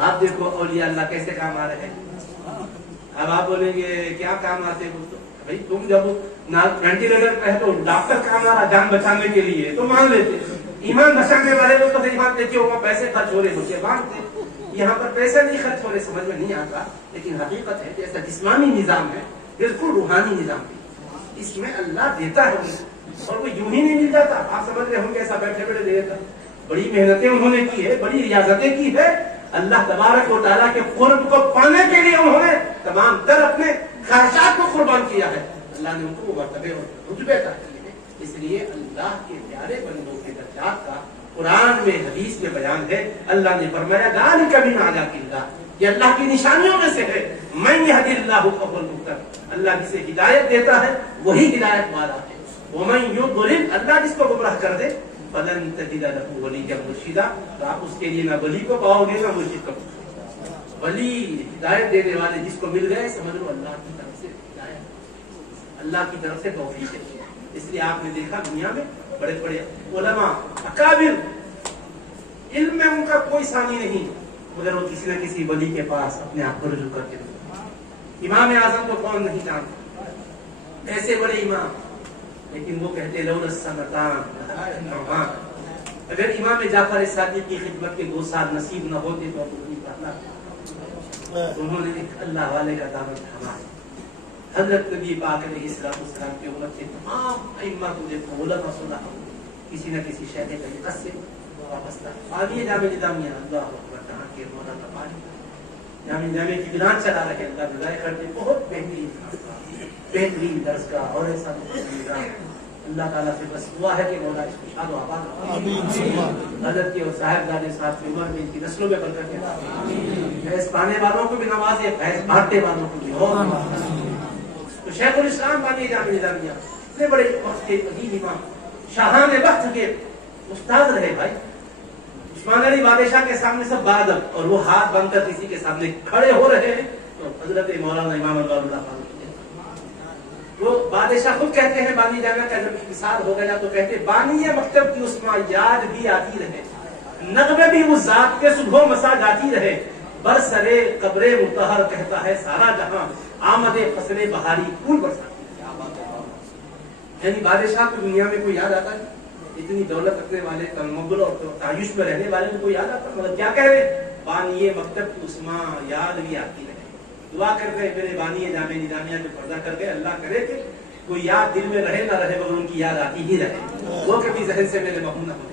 آپ دیکھو اولیاء اللہ کیسے کام آ رہے ہیں۔ اب آپ بولیں گے کیا کام آتے ہیں؟ بھائی تم جب وینٹیلیٹر پہ ہے تو ڈاکٹر کام آ رہا جان بچانے کے لیے تو مان لیتے، ایمان بچانے والے لوگ تو ایمان دیتے ہو پیسے خرچ ہو رہے مجھے مانتے، یہاں پر پیسے نہیں خرچ ہو رہے سمجھ میں نہیں آتا، لیکن حقیقت ہے جیسا جسمانی نظام ہے بالکل روحانی نظام بھی، اس میں اللہ دیتا ہے اور وہ یوں ہی نہیں مل جاتا۔ آپ سمجھ رہے ہوں گے ایسا بیٹھے بیٹھے دے دیتا، بڑی محنتیں انہوں نے کی ہے، بڑی ریاضتیں کی ہے، اللہ تبارک و تعالیٰ کے قرب کو پانے کے لیے انہوں نے تمام تر اپنے خواہشات کو قربان کیا ہے، اللہ نے ان کو مرتبے اور رتبے عطا کیے ہیں۔ اس لیے اللہ کے پیارے بندوں کے درجات کا قرآن میں حدیث میں بیان ہے۔ اللہ نے فرمایا ذالک من آیات اللہ، یہ اللہ کی نشانیوں میں سے ہے، من یہد اللہ فہو المہتد، اللہ جسے ہدایت دیتا ہے وہی ہدایت والا ہے، ومن یضلل، اللہ جس کو گمراہ کر دے فلن تجد له ولیا مرشدا، تو آپ اس کے لیے نہ ولی کو پاؤ گے نہ مرشد کو۔ ولی ہدایت دینے والے جس کو مل گئے سمجھ لو اللہ کی طرف سے ہدایت، اللہ کی طرف سے توفیق ہے۔ اس لیے آپ نے دیکھا دنیا میں بڑے بڑے علماء اکابر، علم میں ان کا کوئی ثانی نہیں، مگر وہ کسی نہ کسی ولی کے پاس اپنے آپ کو رجوع کرتے ہیں۔ امام اعظم کو کون نہیں جانتا، ایسے بڑے امام، لیکن وہ کہتے لولا السنتان، اگر امام جعفر صادق کی خدمت کے 2 سال نصیب نہ ہوتے تو نہیں پڑھنا۔ انہوں نے ایک اللہ والے کا دامن تھاما۔ حضرت نبی پاک علیہ السلام کی امت کے تمام ائمہ کو دیکھو، علماء صلاح کسی نہ کسی شیخ طریقت سے وابستہ۔ آگے جامع نظامیہ، اللہ اکبر، جہاں کے مولانا پانی جامع نظامیہ کی بلان چلا رہے، اللہ بلائے کرتے، بہت بہترین درس کا اور ایسا نظام۔ اللہ تعالیٰ سے بس دعا ہے کہ مولا اس کو شاد و آباد، حضرت کے اور صاحبزادے صاحب کی عمر میں ان کی نسلوں میں برکت ہے، فیض پانے والوں کو بھی نوازے، فیض بانٹنے والوں کو بھی اور تو شیخ الاسلام بانی جامع نظامیہ اتنے بڑے وقت کے عظیم امام، شاہان وقت کے استاد رہے بھائی۔ عثمان علی بادشاہ کے سامنے سب بادب، اور وہ ہاتھ بن کر کسی کے سامنے کھڑے ہو رہے ہیں تو حضرت مولانا امام اللہ فاروق، وہ بادشاہ خود کہتے ہیں بانی جامع کا جب انحصار ہو گیا تو کہتے بانی مکتب کی عثمان یاد بھی آتی رہے، نغمے بھی اس ذات کے صبح مسا گاتی رہے، برسرے قبر مطہر کہتا ہے سارا جہاں، آمد فصل بہاری پھول برساتی ہے۔ یعنی بادشاہ کو دنیا میں کوئی یاد آتا ہے؟ اتنی دولت رکھنے والے، تمغل اور تعیش میں رہنے والے کو یاد آتا؟ مطلب کیا کہہ رہے؟ بانی مکتب کی عثمان یاد بھی آتی رہے۔ دعا کر گئے میرے بانی جامع نظامیہ جو پردہ کر گئے، اللہ کرے کہ کوئی یاد دل میں رہے نہ رہے مگر ان کی یاد آتی ہی رہے، وہ کبھی ذہن سے میرے محو نہ ہوئے۔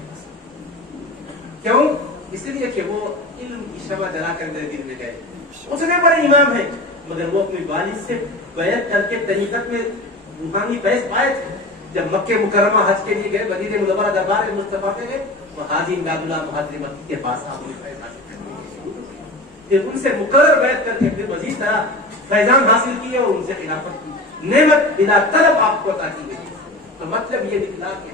کیوں؟ اس لیے کہ وہ علم کی شمع جلا کر میرے دل میں گئے۔ اتنے بڑے امام ہیں مگر وہ اپنے والد سے بیعت کر کے طریقت میں روحانی فیض پائے تھے۔ جب مکہ مکرمہ حج کے لیے گئے، مدینہ منورہ دربار مصطفیٰ کے گئے، وہ حاجی امداد اللہ مہاجر مکی کے پاس آپ نے فیض حاصل کر پھر ان سے مقرر بیعت کر کے پھر مزید طرح فیضان حاصل کیے اور ان سے خلافت کی نعمت بلا طلب آپ کو عطا کی گئی۔ تو مطلب یہ نکلا کہ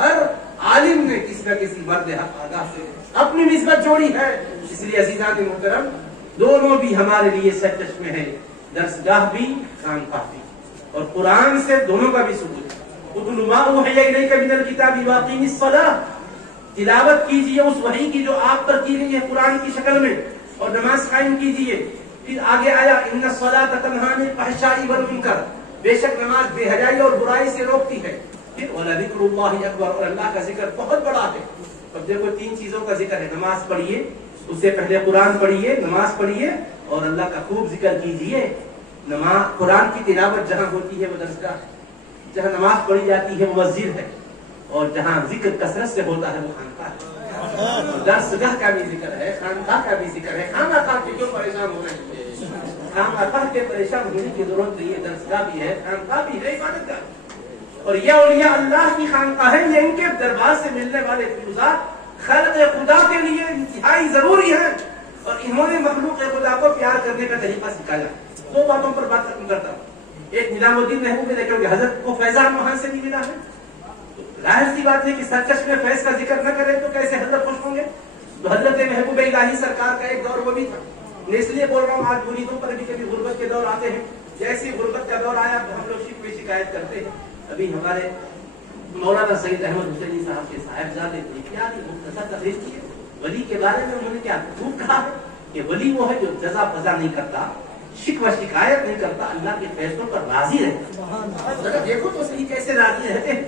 ہر عالم نے کسی نہ کسی مرد حق آگاہ سے اپنی نسبت جوڑی ہے۔ اس لیے عزیزان محترم، دونوں بھی ہمارے لیے سرچشمے ہیں، درسگاہ بھی خانقاہ بھی، اور قرآن سے دونوں کا بھی ثبوت ہے۔ اتل ما اوحی الیک من الکتاب واقیم الصلاۃ، تلاوت کیجیے اس وحی کی جو آپ پر کی گئی ہے قرآن کی شکل میں، اور نماز قائم کیجیے۔ پھر آگے آیا ان الصلاۃ تنہی عن الفحشاء والمنکر، بے شک نماز بے حیائی اور برائی سے روکتی ہے۔ پھر وَلَذِكْرُ اللَّهِ اکبر، اور اللہ کا ذکر بہت بڑا ہے۔ اب دیکھو 3 چیزوں کا ذکر ہے، نماز پڑھیے، اس سے پہلے قرآن پڑھیے، نماز پڑھیے اور اللہ کا خوب ذکر کیجیے۔ نماز قرآن کی تلاوت جہاں ہوتی ہے وہ درسگاہ ہے، جہاں نماز پڑھی جاتی ہے وہ مسجد ہے، اور جہاں ذکر کثرت سے ہوتا ہے وہ خانقاہ ہے۔ درسگاہ کا بھی ذکر ہے، خانقاہ کا بھی ذکر ہے۔ خانقاہ کے کیوں پریشان ہو رہے ہیں؟ خانقاہ کے پریشان ہونے کی ضرورت نہیں ہے، درسگاہ بھی ہے، خانقاہ بھی ہے، عبادت گاہ۔ اور یہ اولیاء اللہ کی خانقاہ ہے، یہ ان کے دربار سے ملنے والے فیوزات خلق خدا کے لیے انتہائی ضروری ہیں، اور انہوں نے مخلوق خدا کو پیار کرنے کا طریقہ سکھایا۔ 2 باتوں پر بات ختم کرتا ہوں۔ ایک نظام الدین محبوب نے دیکھا کہ حضرت کو فیضان وہاں سے نہیں ملا ہے، ظاہر سی بات ہے کہ سرچشمے میں فیض کا ذکر نہ کرے تو کیسے حضرت خوش ہوں گے؟ تو حضرت محبوب الہی سرکار کا ایک دور وہ بھی تھا۔ میں اس لیے بول رہا ہوں، آج مریدوں پر بھی کبھی غربت کے دور آتے ہیں جیسی غربت کا دور آیا تو ہم لوگ شکوے شکایت کرتے ہیں. ابھی ہمارے مولانا سید احمد حسینی صاحب کے صاحبزادے تھے, کیا مختصر تقریر کی ہے ولی کے بارے میں. انہوں نے کیا خوب کہا ہے کہ ولی وہ ہے جو جزا فضا نہیں کرتا, شکوہ شکایت نہیں کرتا, اللہ کے فیصلوں پر راضی رہتا. دیکھو تو صحیح کیسے راضی رہتے ہیں.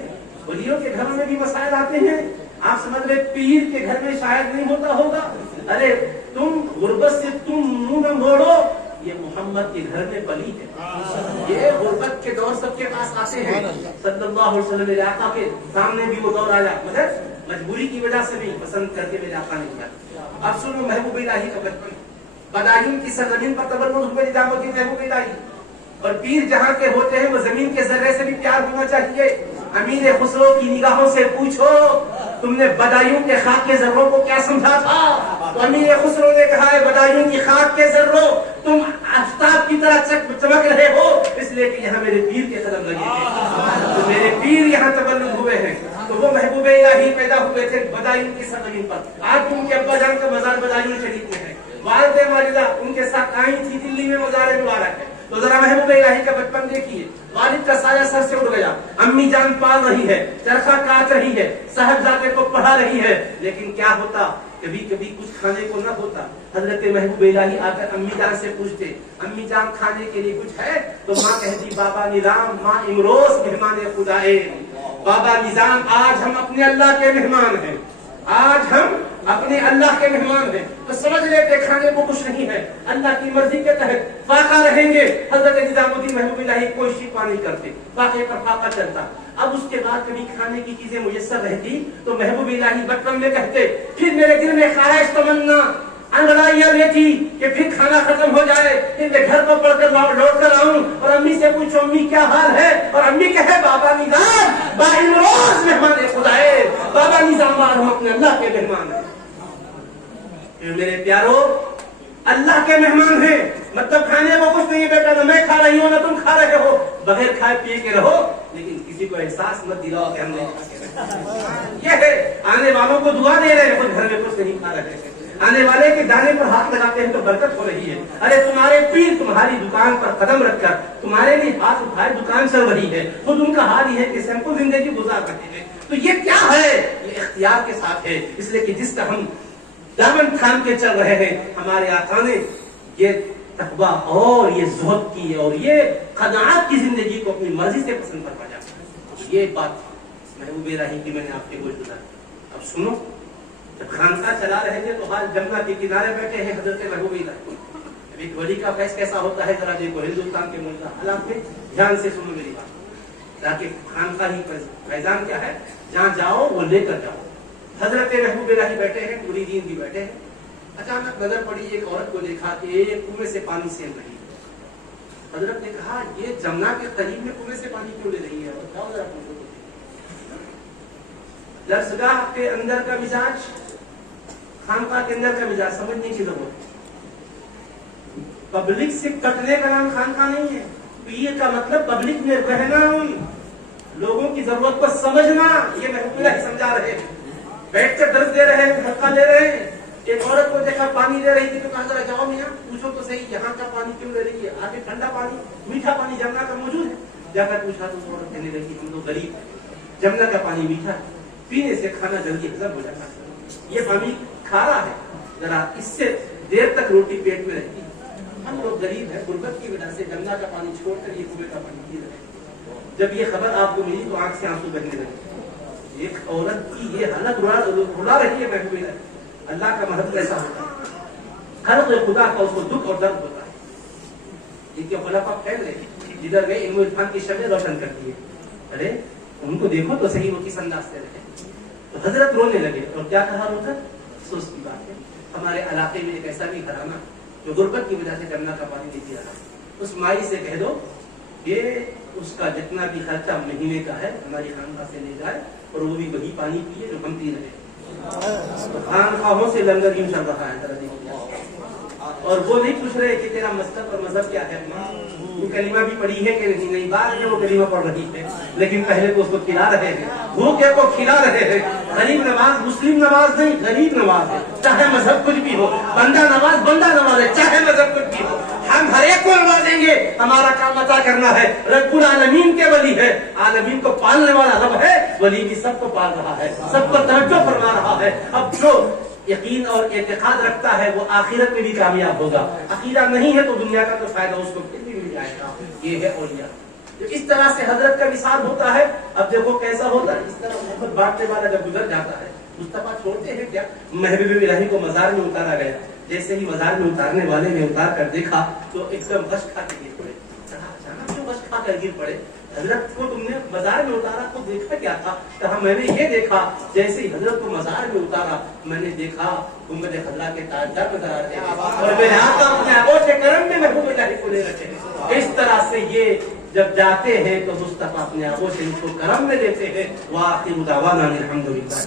ولیوں کے گھروں میں بھی مسائل آتے ہیں, آپ سمجھ رہے پیر کے گھر میں شاید نہیں ہوتا ہوگا. ارے تم غربت سے تم منہ نہ موڑو, یہ محمد کے گھر میں پلی ہے. یہ غربت کے دور سب کے پاس آتے ہیں. صلی اللہ علیہ وسلم میرے آقا کے سامنے بھی وہ دور آیا, مگر مجبوری کی وجہ سے نہیں, پسند کر کے میرے آقا نے کیا. اب سنو محبوب الہی کا بچپن. بدایون کی سرزمین پر تبرک ہوئے نظام ہوتی محبوب الہی, اور پیر جہاں کے ہوتے ہیں وہ زمین کے ذرے سے بھی پیار ہونا چاہیے. امیر خسرو کی نگاہوں سے پوچھو تم نے بدایوں کے خاک کے ذروں کو کیا سمجھا تھا. تو امیر خسرو نے کہا ہے بدایوں کی خاک کے ذروں تم آفتاب کی طرح چمک رہے ہو, اس لیے کہ یہاں میرے پیر کے قدم لگے تھے, تو میرے پیر یہاں تبلد ہوئے ہیں. تو وہ محبوب الہی پیدا ہوئے تھے بدایوں کی سرزمین پر. آج ان کے ابا جان کا مزار بدایوں شریف میں ہے. والد ماجدہ ان کے ساتھ آئی تھی دلی میں مزار مبارک ہے. تو ذرا محبوب الہی کا بچپن دیکھیے. والد کا سایہ سر سے اڑ گیا, امی جان پال رہی ہے, چرخہ کاٹ رہی ہے, صاحبزادے کو پڑھا رہی ہے, لیکن کیا ہوتا کبھی کبھی کچھ کھانے کو نہ ہوتا. حضرت محبوب الہی آ کر امی جان سے پوچھتے امی جان کھانے کے لیے کچھ ہے؟ تو ماں کہتی بابا نظام ماں امروز مہمان خدائے. بابا نظام آج ہم اپنے اللہ کے مہمان ہیں, آج ہم اپنے اللہ کے مہمان ہیں. تو سمجھ لیتے کھانے کو کچھ نہیں ہے, اللہ کی مرضی کے تحت فاقہ رہیں گے. حضرت نظام الدین محبوب الہی کوئی شکوہ نہیں کرتے, فاقے پر فاقہ چلتا. اب اس کے بعد کبھی کھانے کی چیزیں میسر رہتی تو محبوب الہی بچپن میں کہتے پھر میرے دل میں خواہش تمنا انگڑائیاں لیتی کہ پھر کھانا ختم ہو جائے, پھر میں گھر کو پڑھ کر لوٹ کر آؤں اور امی سے پوچھو امی کیا حال ہے, اور امی کہے بابا نظام با امروز مہمان خدائے. بابا نظام آج ہم اپنے اللہ کے مہمان ہیں. میرے پیارو اللہ کے مہمان ہیں, مطلب کھانے کو کچھ نہیں بیٹا, نہ میں کھا رہی ہوں نہ تم کھا رہے ہو, بغیر کھائے پیے کے رہو, لیکن کسی کو احساس مت دلاؤ کہ ہم نہیں کھا کے. یہ ہے آنے والوں کو دعا دے رہے ہیں, خود گھر میں کچھ نہیں کھا رہے ہیں. آنے والے کے دانے پر ہاتھ لگاتے ہیں تو برکت ہو رہی ہے. ارے تمہارے پیر تمہاری دکان پر قدم رکھ کر تمہارے لیے ہاتھ اٹھائے دکان چل رہی ہے, خود ان کا حال یہ ہے کہ سیمپل زندگی گزار رہے ہیں. تو یہ کیا ہے؟ یہ اختیار کے ساتھ ہے, اس لیے کہ جس کا ہم دامن تھام کے چل رہے ہیں, ہمارے آقا نے یہ تقویٰ اور یہ زہد کی اور یہ قناعت کی زندگی کو اپنی مرضی سے پسند فرمایا. یہ بات محبوب الہی کی میں نے آپ کے گوشت بتائی. اب سنو, جب خانقاہ چلا رہے تھے تو حال جمنا کے کنارے بیٹھے ہیں حضرت محبوب الہی. اب ایک ولی کا فیض کیسا ہوتا ہے ذرا دیکھو, ہندوستان کے ملک حالات میں دھیان سے سنو میری بات, تاکہ خانقاہ ہی فیضان کیا ہے, جہاں جاؤ وہ لے کر جاؤ. حضرت محبوب الہی بیٹھے ہیں, پوری دین بھی بیٹھے ہیں. اچانک نظر پڑی, ایک عورت کو دیکھا کہ ایک کنویں سے پانی سین رہی ہے. حضرت نے کہا یہ جمنا کے قریب میں کنویں سے پانی کیوں لے رہی ہے؟ بتاؤ ذرا. درسگاہ کے اندر کا مزاج, خانقاہ کے اندر کا مزاج سمجھنے کی ضرورت ہے. پبلک سے کٹنے کا نام خانقاہ نہیں ہے. پیر کا مطلب پبلک میں رہنا, لوگوں کی ضرورت کو سمجھنا. یہ محبوب الہی سمجھا رہے ہیں. بیٹھ کر درس دے رہے ہیں, دھکا لے رہے ہیں. ایک عورت کو دیکھا پانی لے رہی تھی تو کہا ذرا جاؤ میاں پوچھو تو صحیح یہاں کا پانی کیوں لے رہی ہے, آگے ٹھنڈا پانی میٹھا پانی جمنا کا موجود ہے. جا کر پوچھا تو عورت کہنے لگی ہم لوگ غریب ہیں, جمنا کا پانی میٹھا ہے, پینے سے کھانا جلدی ہضم ہو جاتا ہے, یہ پانی کھارا ہے, ذرا اس سے دیر تک روٹی پیٹ میں رہتی ہے. ہم لوگ غریب ہیں, غربت کی وجہ سے جمنا کا پانی چھوڑ کر یہ کنویں کا پانی پی رہے ہیں. جب یہ خبر آپ کو ملی تو آنکھ سے آنسو بہنے لگے. ایک عورت کی یہ حالت رلا رہی ہے محبوب الہی. اللہ کا محبوب ایسا ہوتا ہے, خلق خدا کا اس کو دکھ اور درد ہوتا ہے. ان کے خلافہ پھیل رہے, جدھر گئے علم و عرفان کی شمع روشن کرتی ہے. ارے ان کو دیکھو تو صحیح وہ کس انداز سے رہے. تو حضرت رونے لگے اور کیا کہا رو کر, افسوس کی بات ہے ہمارے علاقے میں ایک ایسا بھی گھرانہ جو غربت کی وجہ سے جمنا کا پانی نہیں پی رہا ہے, اس مائی سے کہہ دو کہ اس کا جتنا بھی خرچہ مہینے کا ہے ہماری خانقاہ سے لے جائے اور وہ بھی وہی پانی پیے جو ہم پی رہے ہیں. خانقاہوں سے لنگر یوں چل رہا ہے ذرا دیکھو, اور وہ نہیں پوچھ رہے کہ تیرا مذہب اور مذہب کیا ہے, وہ کلمہ بھی پڑھی ہے کہ نہیں, بعد میں وہ کلمہ پڑھ رہی ہے, لیکن پہلے تو اس کو کھلا رہے ہیں, بھوکے کو کھلا رہے ہیں. غریب نواز مسلم نواز نہیں, غریب نواز ہے, چاہے مذہب کچھ بھی ہو. بندہ نواز بندہ نواز ہے, چاہے مذہب کچھ بھی ہو. ہم ہر ایک کو نوازیں گے. ہمارا کام عطا کرنا ہے. رب العالمین کے ولی ہے, عالمین کو پالنے والا رب ہے, ولی بھی سب کو پال رہا ہے, سب کو توجہ فرما رہا ہے. اب جو یقین اور اعتقاد رکھتا ہے وہ آخرت میں بھی کامیاب ہوگا. عقیدہ نہیں ہے تو دنیا کا تو فائدہ اس کو پھر بھی مل جائے گا. یہ ہے اولیاء. اس طرح سے حضرت کا وصال ہوتا ہے. اب دیکھو کیسا ہوتا ہے, اس طرح محبت بانٹنے والا جب گزر جاتا ہے. مصطفیٰ چھوڑتے ہیں کیا, محبوب الہی کو مزار میں اتارا گیا. جیسے ہی مزار میں اتارنے والے نے اتار کر دیکھا تو ایک دم غش کھا کے گر پڑے. اچانک کیوں غش کھا کر گر پڑے؟ حضرت کو تم نے مزار میں اتارا تو دیکھا کیا تھا؟ کہا میں نے یہ دیکھا جیسے ہی حضرت کو مزار میں اتارا میں نے دیکھا گنبد خضرا کے تاجدار نظر آ رہے ہیں اور میرے آقا اپنے آغوش کرم میں محبوب الہی کو لے رکھے. اس طرح سے یہ جب جاتے ہیں تو مصطفیٰ اپنے آغوش ان کو کرم میں لیتے ہیں. وآخر دعوانا الحمدللہ.